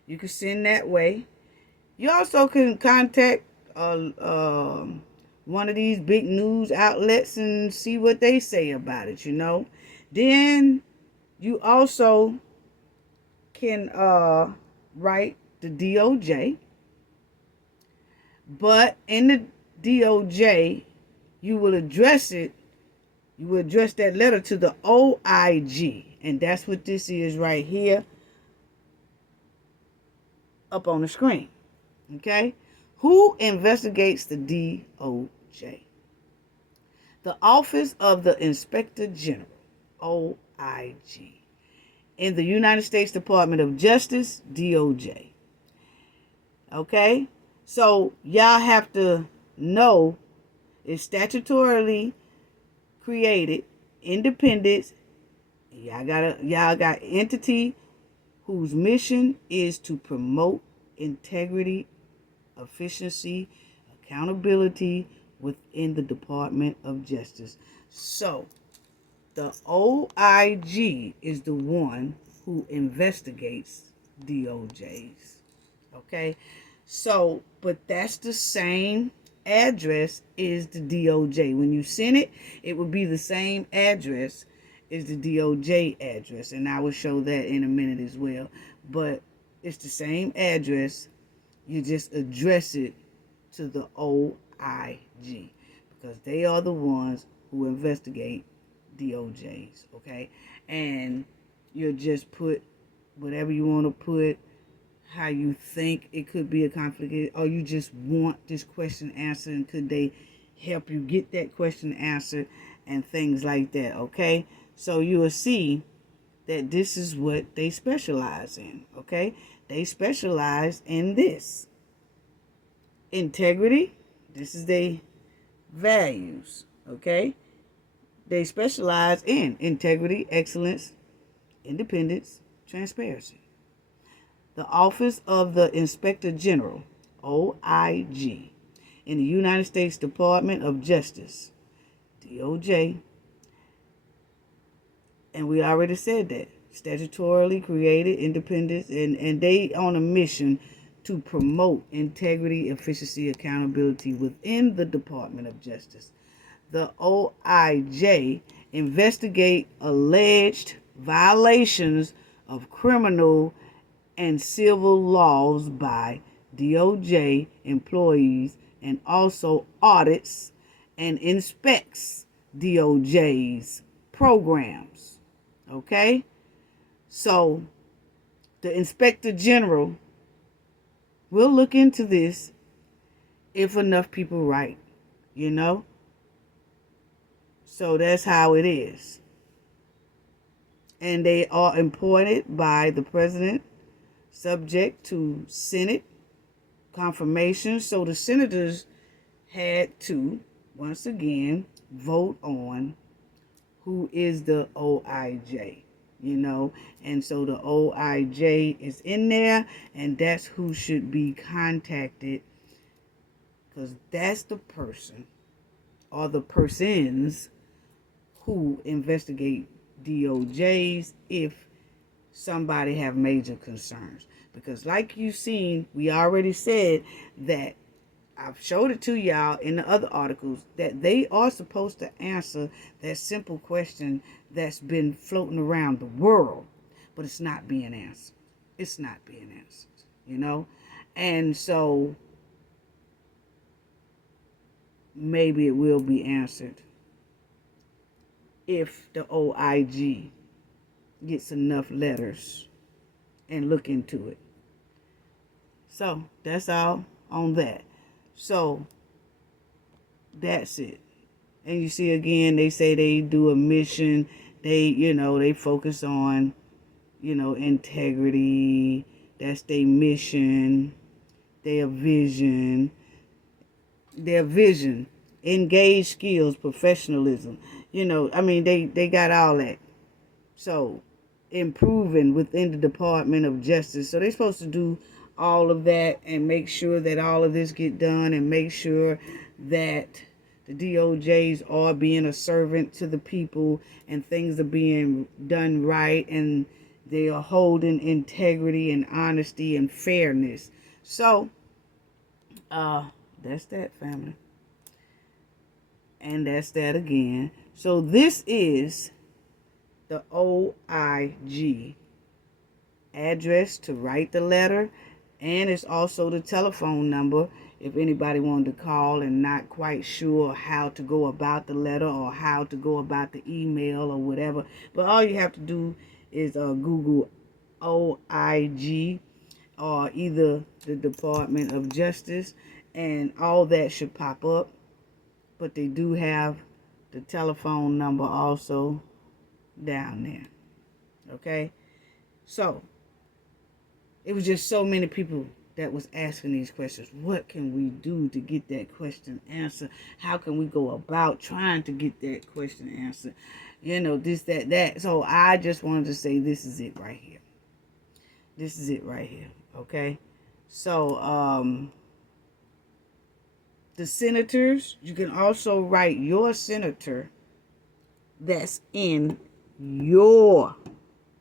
You can send that way. You also can contact one of these big news outlets and see what they say about it, Then you also can write the DOJ. But in the DOJ, you will address it. You will address that letter to the OIG. And that's what this is right here up on the screen. Okay? Who investigates the DOJ? The Office of the Inspector General, OIG. In the United States Department of Justice, DOJ. Okay? So y'all have to know it's statutorily created, independent. Y'all got entity whose mission is to promote integrity, efficiency, accountability within the Department of Justice. So the OIG is the one who investigates DOJs. Okay? So, but that's the same address is the DOJ. When you send it, it will be the same address as the DOJ address. And I will show that in a minute as well. But it's the same address. You just address it to the OIG, because they are the ones who investigate DOJs, okay? And you'll just put whatever you want to put, how you think it could be a conflict, or you just want this question answered, and could they help you get that question answered, and things like that, okay? So you will see that this is what they specialize in, okay? They specialize in this. Integrity, this is their values, okay? They specialize in integrity, excellence, independence, transparency. The Office of the Inspector General, OIG, in the United States Department of Justice, DOJ, and we already said that, statutorily created, independence, and they on a mission to promote integrity, efficiency, accountability within the Department of Justice. The OIJ investigate alleged violations of criminal and civil laws by DOJ employees and also audits and inspects DOJ's programs. Okay? So, the Inspector General will look into this if enough people write, you know? So that's how it is. And they are appointed by the president, subject to Senate confirmation. So the senators had to, once again, vote on who is the OIJ, you know. And so the OIJ is in there, and that's who should be contacted, because that's the person or the persons who investigate DOJs if somebody have major concerns. Because like you've seen, we already said that, I've showed it to y'all in the other articles, that they are supposed to answer that simple question that's been floating around the world, but it's not being answered. It's not being answered, you know? And so maybe it will be answered if the OIG gets enough letters and look into it. So that's all on that. So that's it. And you see again, they say they do a mission. They focus on, integrity. That's their mission, their vision. Engage skills, professionalism. They got all that. So improving within the Department of Justice. So they're supposed to do all of that and make sure that all of this get done and make sure that the DOJs are being a servant to the people and things are being done right and they are holding integrity and honesty and fairness. So, that's that, family. And that's that again. So this is the OIG address to write the letter. And it's also the telephone number if anybody wanted to call and not quite sure how to go about the letter or how to go about the email or whatever. But all you have to do is Google OIG or either the Department of Justice, and all that should pop up. But they do have the telephone number also down there. Okay? So it was just so many people that was asking these questions. What can we do to get that question answered? How can we go about trying to get that question answered? This, that. So I just wanted to say this is it right here. This is it right here. Okay? So, the senators, you can also write your senator that's in your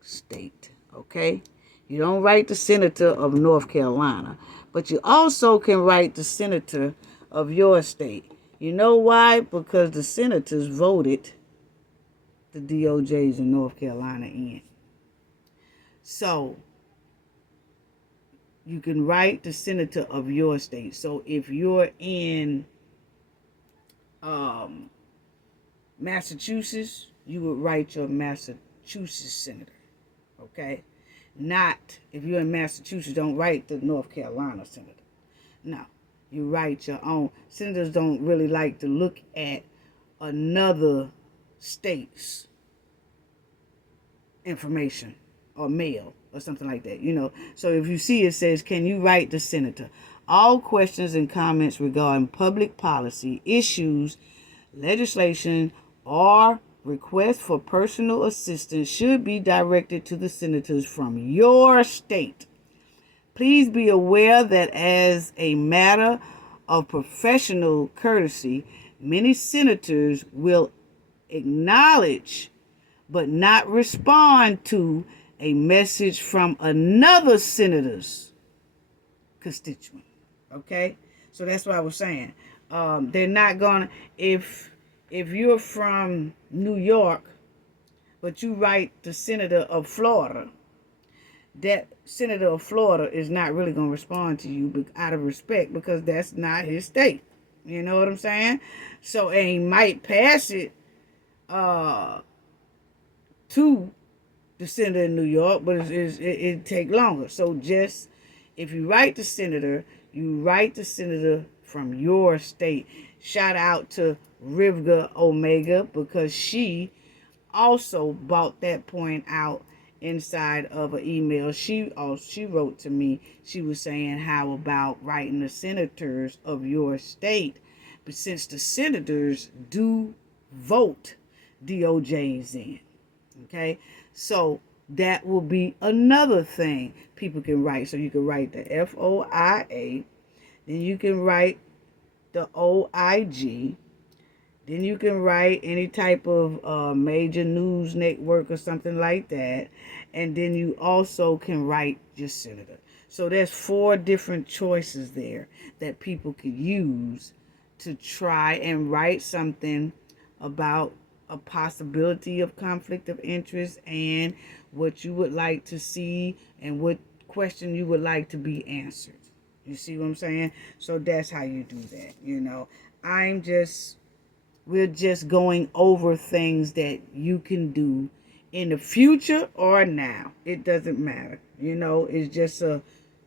state. Okay? You don't write the senator of North Carolina, but you also can write the senator of your state. You know why? Because the senators voted the DOJs in North Carolina in. So you can write the senator of your state. So if you're in Massachusetts, you would write your Massachusetts senator. Okay? Not, if you're in Massachusetts, don't write the North Carolina senator. No, you write your own. Senators don't really like to look at another state's information or mail or something like that, So if you see it says, can you write the senator? All questions and comments regarding public policy, issues, legislation, or requests for personal assistance should be directed to the senators from your state. Please be aware that as a matter of professional courtesy, many senators will acknowledge but not respond to a message from another senator's constituent. Okay? So that's what I was saying. They're not gonna, if you're from New York, but you write the senator of Florida, that senator of Florida is not really going to respond to you out of respect, because that's not his state. You know what I'm saying? So, and he might pass it to the senator in New York, but it take longer. So just, if you write the senator, you write the senator from your state. Shout out to Rivka Omega, because she also brought that point out inside of an email she wrote to me. She was saying, how about writing the senators of your state? But since the senators do vote DOJs in, okay, so that will be another thing people can write. So you can write the FOIA, then you can write the OIG, then you can write any type of major news network or something like that. And then you also can write your senator. So there's 4 different choices there that people could use to try and write something about a possibility of conflict of interest, and what you would like to see, and what question you would like to be answered. You see what I'm saying? So that's how you do that. You know, we're just going over things that you can do in the future or now. It doesn't matter. You know, it's just a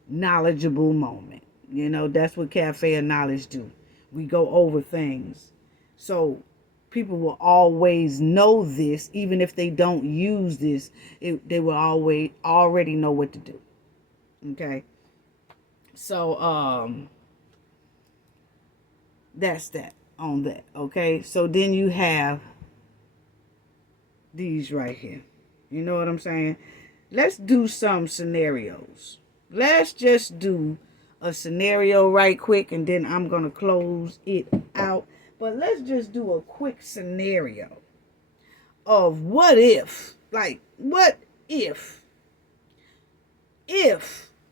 knowledgeable moment. You know, that's what Cafe of Knowledge do. We go over things. So people will always know this, even if they don't use this, they will always already know what to do. Okay? So, that's that on that. Okay? So then you have these right here. You know what I'm saying? Let's do some scenarios. Let's just do a scenario right quick, and then I'm going to close it out. But let's just do a quick scenario of what if. Like, what if,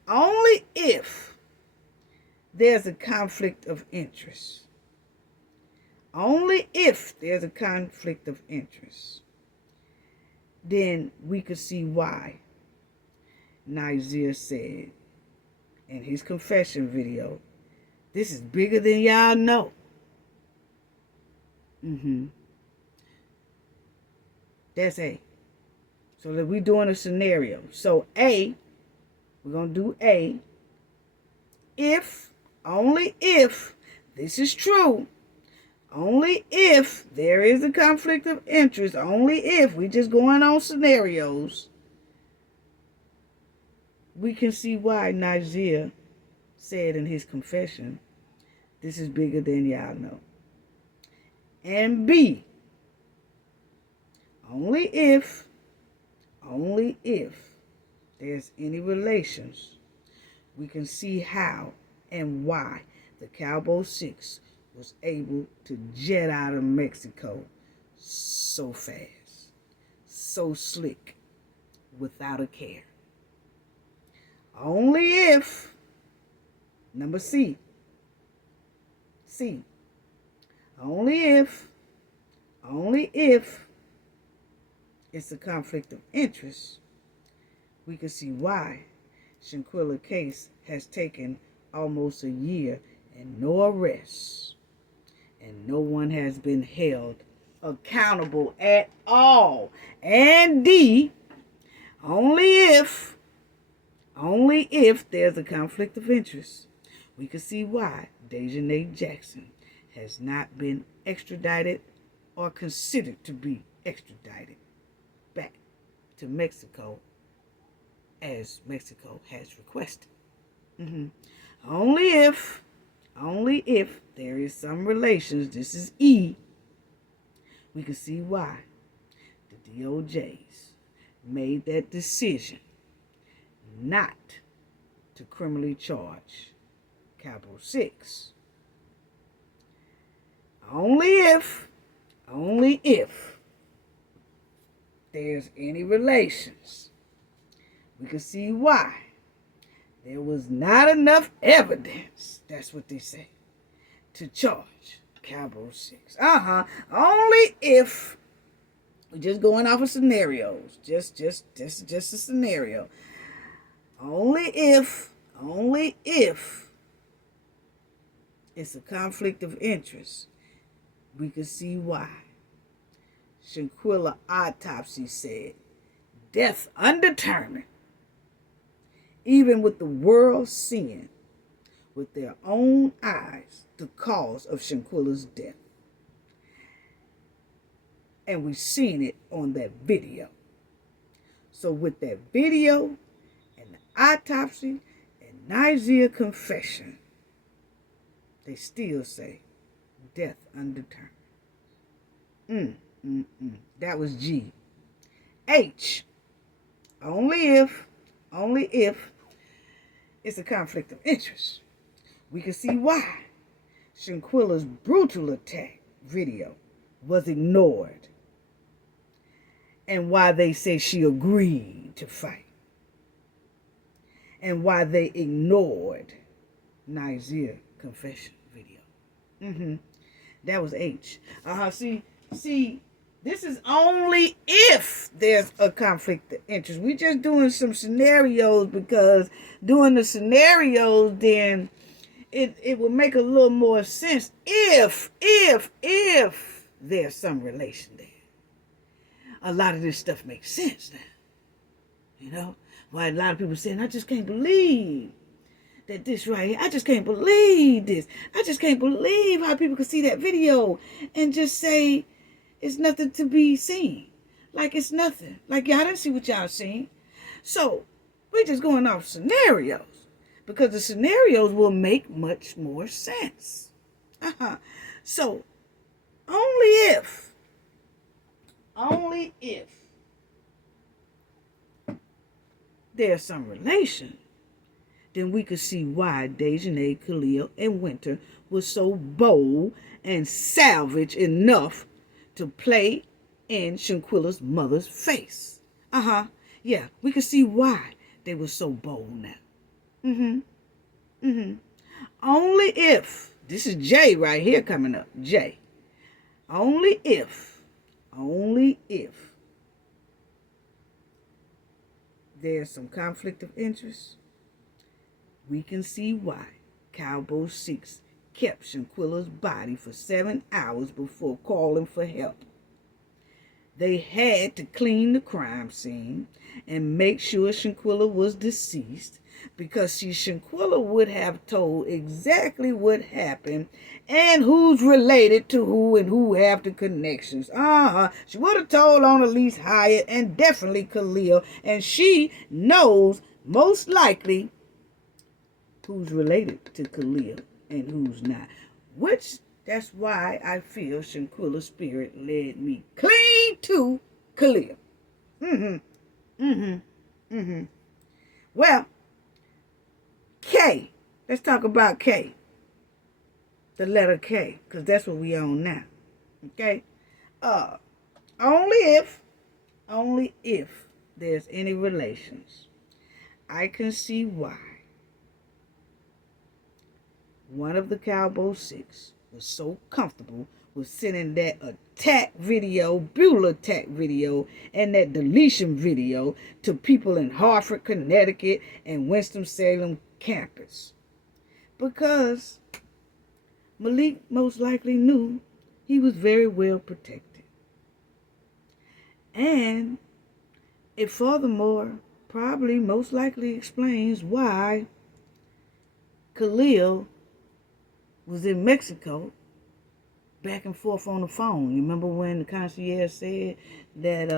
only if, there's a conflict of interest. Only if there's a conflict of interest, then we could see why Nizer said in his confession video, this is bigger than y'all know. That's A. So that we're doing a scenario. So A, we're going to do A. If, only if, this is true, only if there is a conflict of interest, only if, we just going on scenarios, we can see why Nizer said in his confession, this is bigger than y'all know. And B, only if there's any relations, we can see how and why the Cabo 6 was able to jet out of Mexico so fast, so slick, without a care. Only if, number C, only if it's a conflict of interest, we can see why Shanquella case has taken almost a year and no arrests, and no one has been held accountable at all. And D, only if there's a conflict of interest, we can see why Dejanay Jackson has not been extradited or considered to be extradited back to Mexico as Mexico has requested. Only if there is some relations, this is E, we can see why the DOJs made that decision not to criminally charge Cabo 6. Only if there's any relations. we can see why. There was not enough evidence, that's what they say, to charge Cabo 6. Only if, we're just going off of scenarios, just a scenario. Only if it's a conflict of interest, we can see why. Shanquella autopsy said, death undetermined. Even with the world seeing with their own eyes the cause of Shanquella's death. And we've seen it on that video. So with that video and the autopsy and Nigeria confession, they still say death undetermined. That was G. H. Only if it's a conflict of interest, we can see why Shanquella's brutal attack video was ignored and why they say she agreed to fight and why they ignored Nigeria confession video. That was H. See, this is only if there's a conflict of interest. We're just doing some scenarios because doing the scenarios, then it will make a little more sense if there's some relation there. A lot of this stuff makes sense now. You know? Why a lot of people saying, I just can't believe that this right here. I just can't believe this. I just can't believe how people can see that video and just say, it's nothing to be seen. Like it's nothing. Like y'all didn't see what y'all seen. So we're just going off scenarios. Because the scenarios will make much more sense. So only if there's some relation, then we could see why Dejanay, Khalil, and Winter was so bold and savage enough to play in Shanquella's mother's face. Yeah, we can see why they were so bold now. Only if, this is J right here coming up, J. Only if there's some conflict of interest, we can see why Cabo 6 kept Shanquella's body for 7 hours before calling for help. They had to clean the crime scene and make sure Shanquella was deceased because Shanquella would have told exactly what happened and who's related to who and who have the connections. She would have told on Alysse, Hyatt, and definitely Khalil, and she knows most likely who's related to Khalil and who's not. Which, that's why I feel Shanquella's spirit led me clean to Khalil. Well, K. Let's talk about K. The letter K, because that's what we on now. Okay? Only if there's any relations, I can see why one of the Cabo 6 was so comfortable with sending that attack video, brutal attack video, and that deletion video to people in Hartford, Connecticut, and Winston-Salem campus. Because Malik most likely knew he was very well protected. And it furthermore probably most likely explains why Khalil was in Mexico back and forth on the phone. You remember when the concierge said that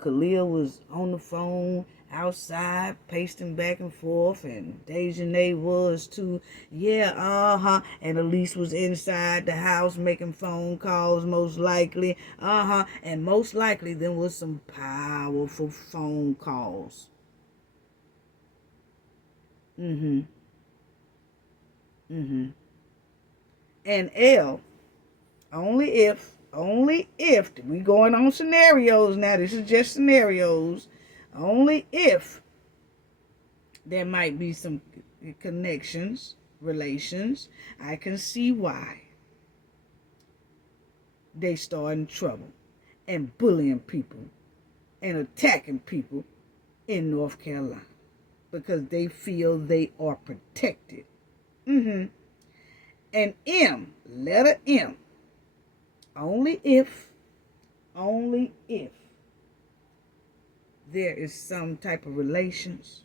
Khalil was on the phone outside pacing back and forth, and Dejanay was too. Yeah, and Alysse was inside the house making phone calls, most likely. And most likely there was some powerful phone calls. And L, only if, we going on scenarios now, this is just scenarios, only if There might be some connections, relations. I can see why they starting trouble and bullying people and attacking people in North Carolina because they feel they are protected. And letter M, only if there is some type of relations,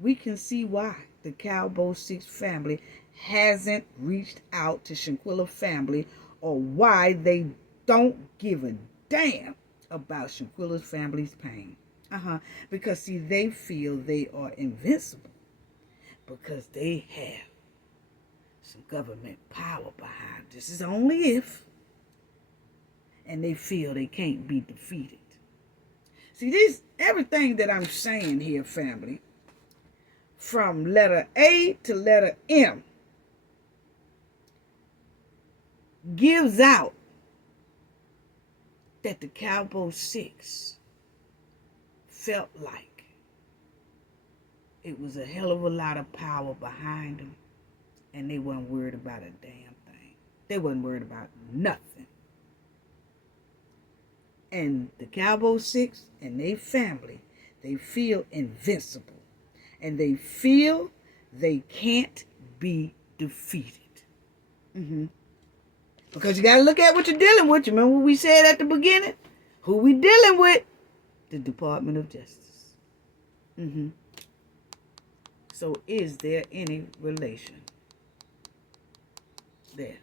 we can see why the Cabo 6 family hasn't reached out to Shanquella family, or why they don't give a damn about Shanquella's family's pain. Because see, they feel they are invincible because they have some government power behind. This is only if, and they feel they can't be defeated. See, everything that I'm saying here, family, from letter A to letter M, gives out that the Cabo 6 felt like it was a hell of a lot of power behind them, and they weren't worried about a damn thing. They wasn't worried about nothing. And the Cabo 6 and their family, they feel invincible. And they feel they can't be defeated. Because you got to look at what you're dealing with. You remember what we said at the beginning? Who we dealing with? The Department of Justice. So is there any relation there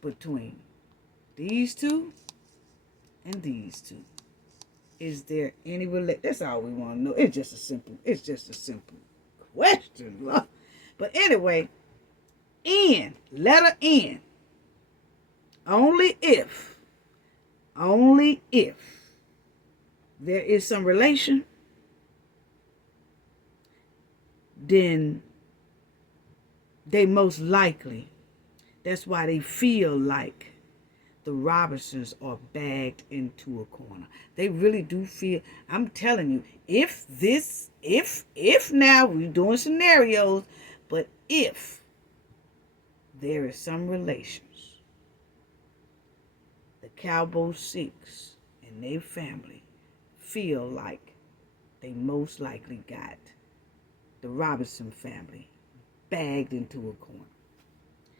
between these two and these two? Is there any relation? That's all we want to know. It's just a simple question. But anyway, letter N, only if there is some relation, then they most likely, that's why they feel like the Robertsons are bagged into a corner. They really do feel, I'm telling you, if now we're doing scenarios, but if there is some relations, the Cabo 6 and their family feel like they most likely got the Robinson family bagged into a corner.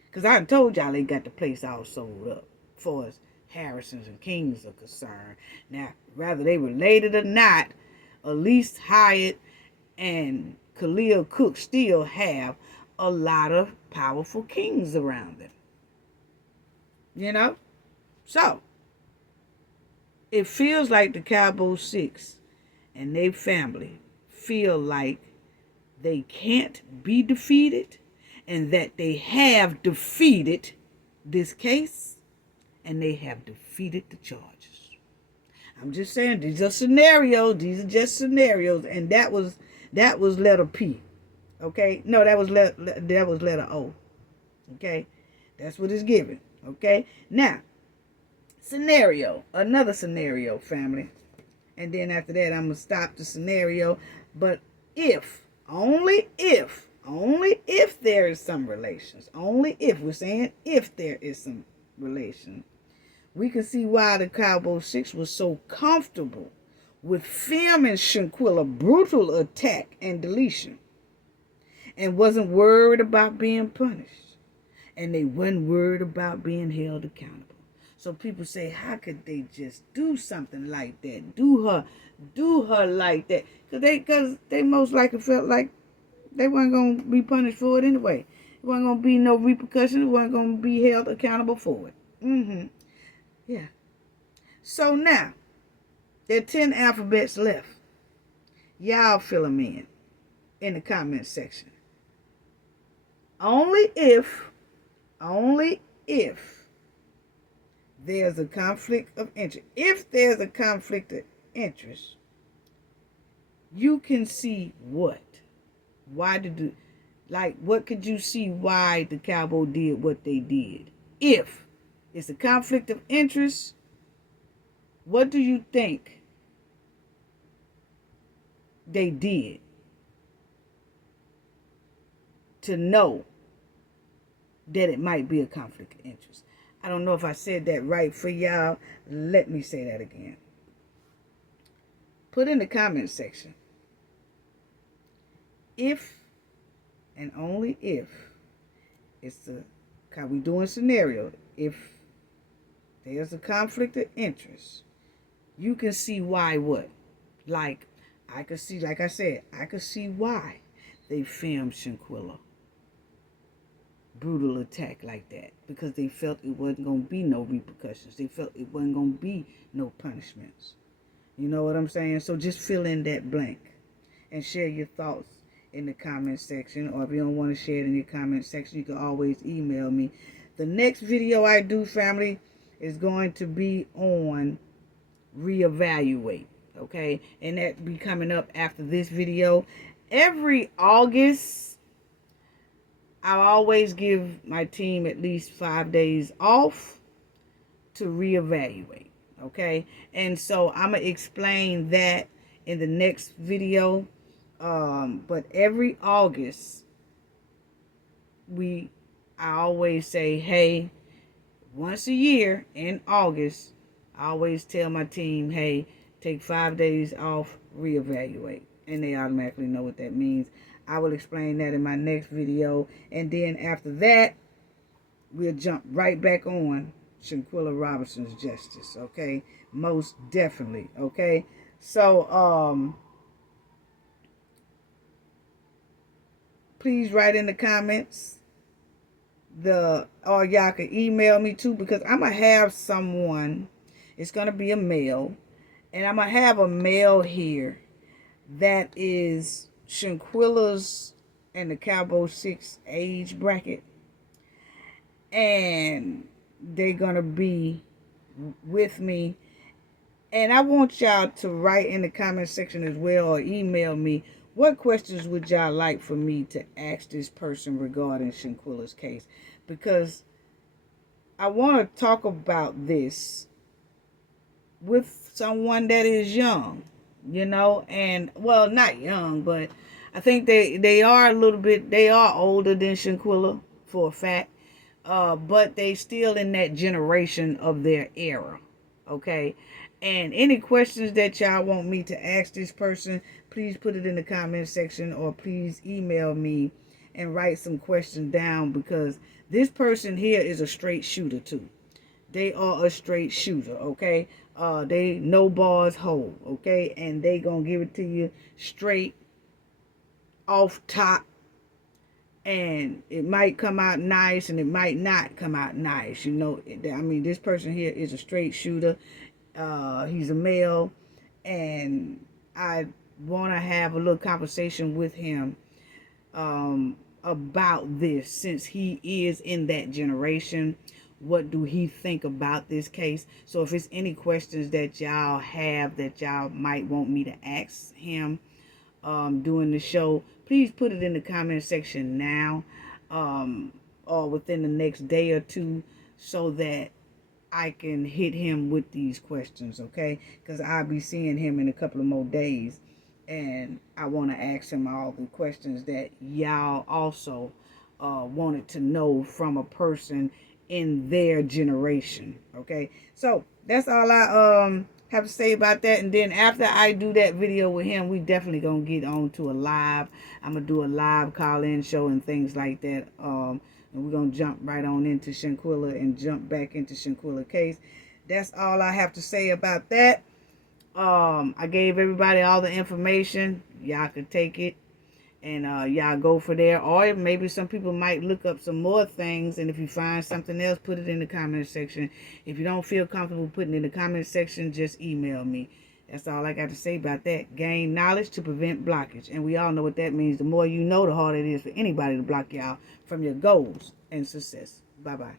Because I told y'all they got the place all sold up, as far as Harrisons and Kings are concerned. Now, whether they related or not, Alysse, Hyatt, and Khalil Cooke still have a lot of powerful kings around them. You know? So, it feels like the Cabo 6 and their family feel like they can't be defeated, and that they have defeated this case, and they have defeated the charges. I'm just saying, these are scenarios. These are just scenarios, and that was letter P. Okay, no, that was letter O. Okay, that's what it's given. Okay, now another scenario, family, and then after that I'm gonna stop the scenario. But only if there is some relations, only if, we're saying if there is some relation, we can see why the Cabo 6 was so comfortable with filming Shanquella brutal attack and deletion, and wasn't worried about being punished, and they wasn't worried about being held accountable. So people say, how could they just do something like that? Do her like that? Because they most likely felt like they weren't going to be punished for it anyway. There wasn't going to be no repercussions. They weren't going to be held accountable for it. Yeah. So now, there are 10 alphabets left. Y'all fill them in the comment section. Only if there's a conflict of interest. If there's a conflict of interest, you can see what? What could you see why the Cabo did what they did? If it's a conflict of interest, what do you think they did to know that it might be a conflict of interest. I don't know if I said that right for y'all. Let me say that again. Put in the comment section, if and only if it's a, we doing scenario, if there's a conflict of interest, you can see why what. Like, I could see, like I said, I could see why they filmed Shanquella brutal attack like that, because they felt it wasn't going to be no repercussions. They felt it wasn't going to be no punishments. You know what I'm saying? So just fill in that blank and share your thoughts in the comment section. Or if you don't want to share it in your comment section, you can always email me. The next video I do, family, is going to be on reevaluate. Okay? And that be coming up after this video. Every August, I always give my team at least 5 days off to reevaluate. Okay, and so I'm gonna explain that in the next video. But every August, I always say, hey, once a year in August, I always tell my team, hey, take 5 days off, reevaluate, and they automatically know what that means. I will explain that in my next video, and then after that, we'll jump right back on Shanquella Robinson's justice, okay? Most definitely, okay? So, please write in the comments. Or y'all can email me too, because I'm going to have someone, it's going to be a male, and I'm going to have a male here that is Shanquella's and the Cabo 6 age bracket. And they're going to be with me. And I want y'all to write in the comment section as well, or email me, what questions would y'all like for me to ask this person regarding Shanquella's case? Because I want to talk about this with someone that is young, you know, and, well, not young, but I think they are a little bit, they are older than Shanquella for a fact. But they still in that generation of their era, okay? And any questions that y'all want me to ask this person, please put it in the comment section, or please email me and write some questions down, because this person here is a straight shooter too. They are a straight shooter, okay? They no bars hold, okay? And they gonna give it to you straight off top. And it might come out nice, and it might not come out nice. You know, I mean, this person here is a straight shooter. He's a male, and I want to have a little conversation with him about this, since he is in that generation. What do he think about this case? So if it's any questions that y'all have that y'all might want me to ask him during the show, please put it in the comment section now, or within the next day or two, so that I can hit him with these questions, okay? Because I'll be seeing him in a couple of more days, and I want to ask him all the questions that y'all also wanted to know from a person in their generation, okay? So that's all I have to say about that. And then after I do that video with him, we definitely gonna get on to a live. I'm gonna do a live call-in show and things like that. And we're gonna jump right on into Shanquella and jump back into Shanquella case. That's all I have to say about that. I gave everybody all the information. Y'all can take it and y'all go for there. Or maybe some people might look up some more things, and if you find something else, put it in the comment section. If you don't feel comfortable putting it in the comment section, just email me. That's all I got to say about that. Gain knowledge to prevent blockage. And we all know what that means. The more you know, the harder it is for anybody to block y'all from your goals and success. Bye-bye.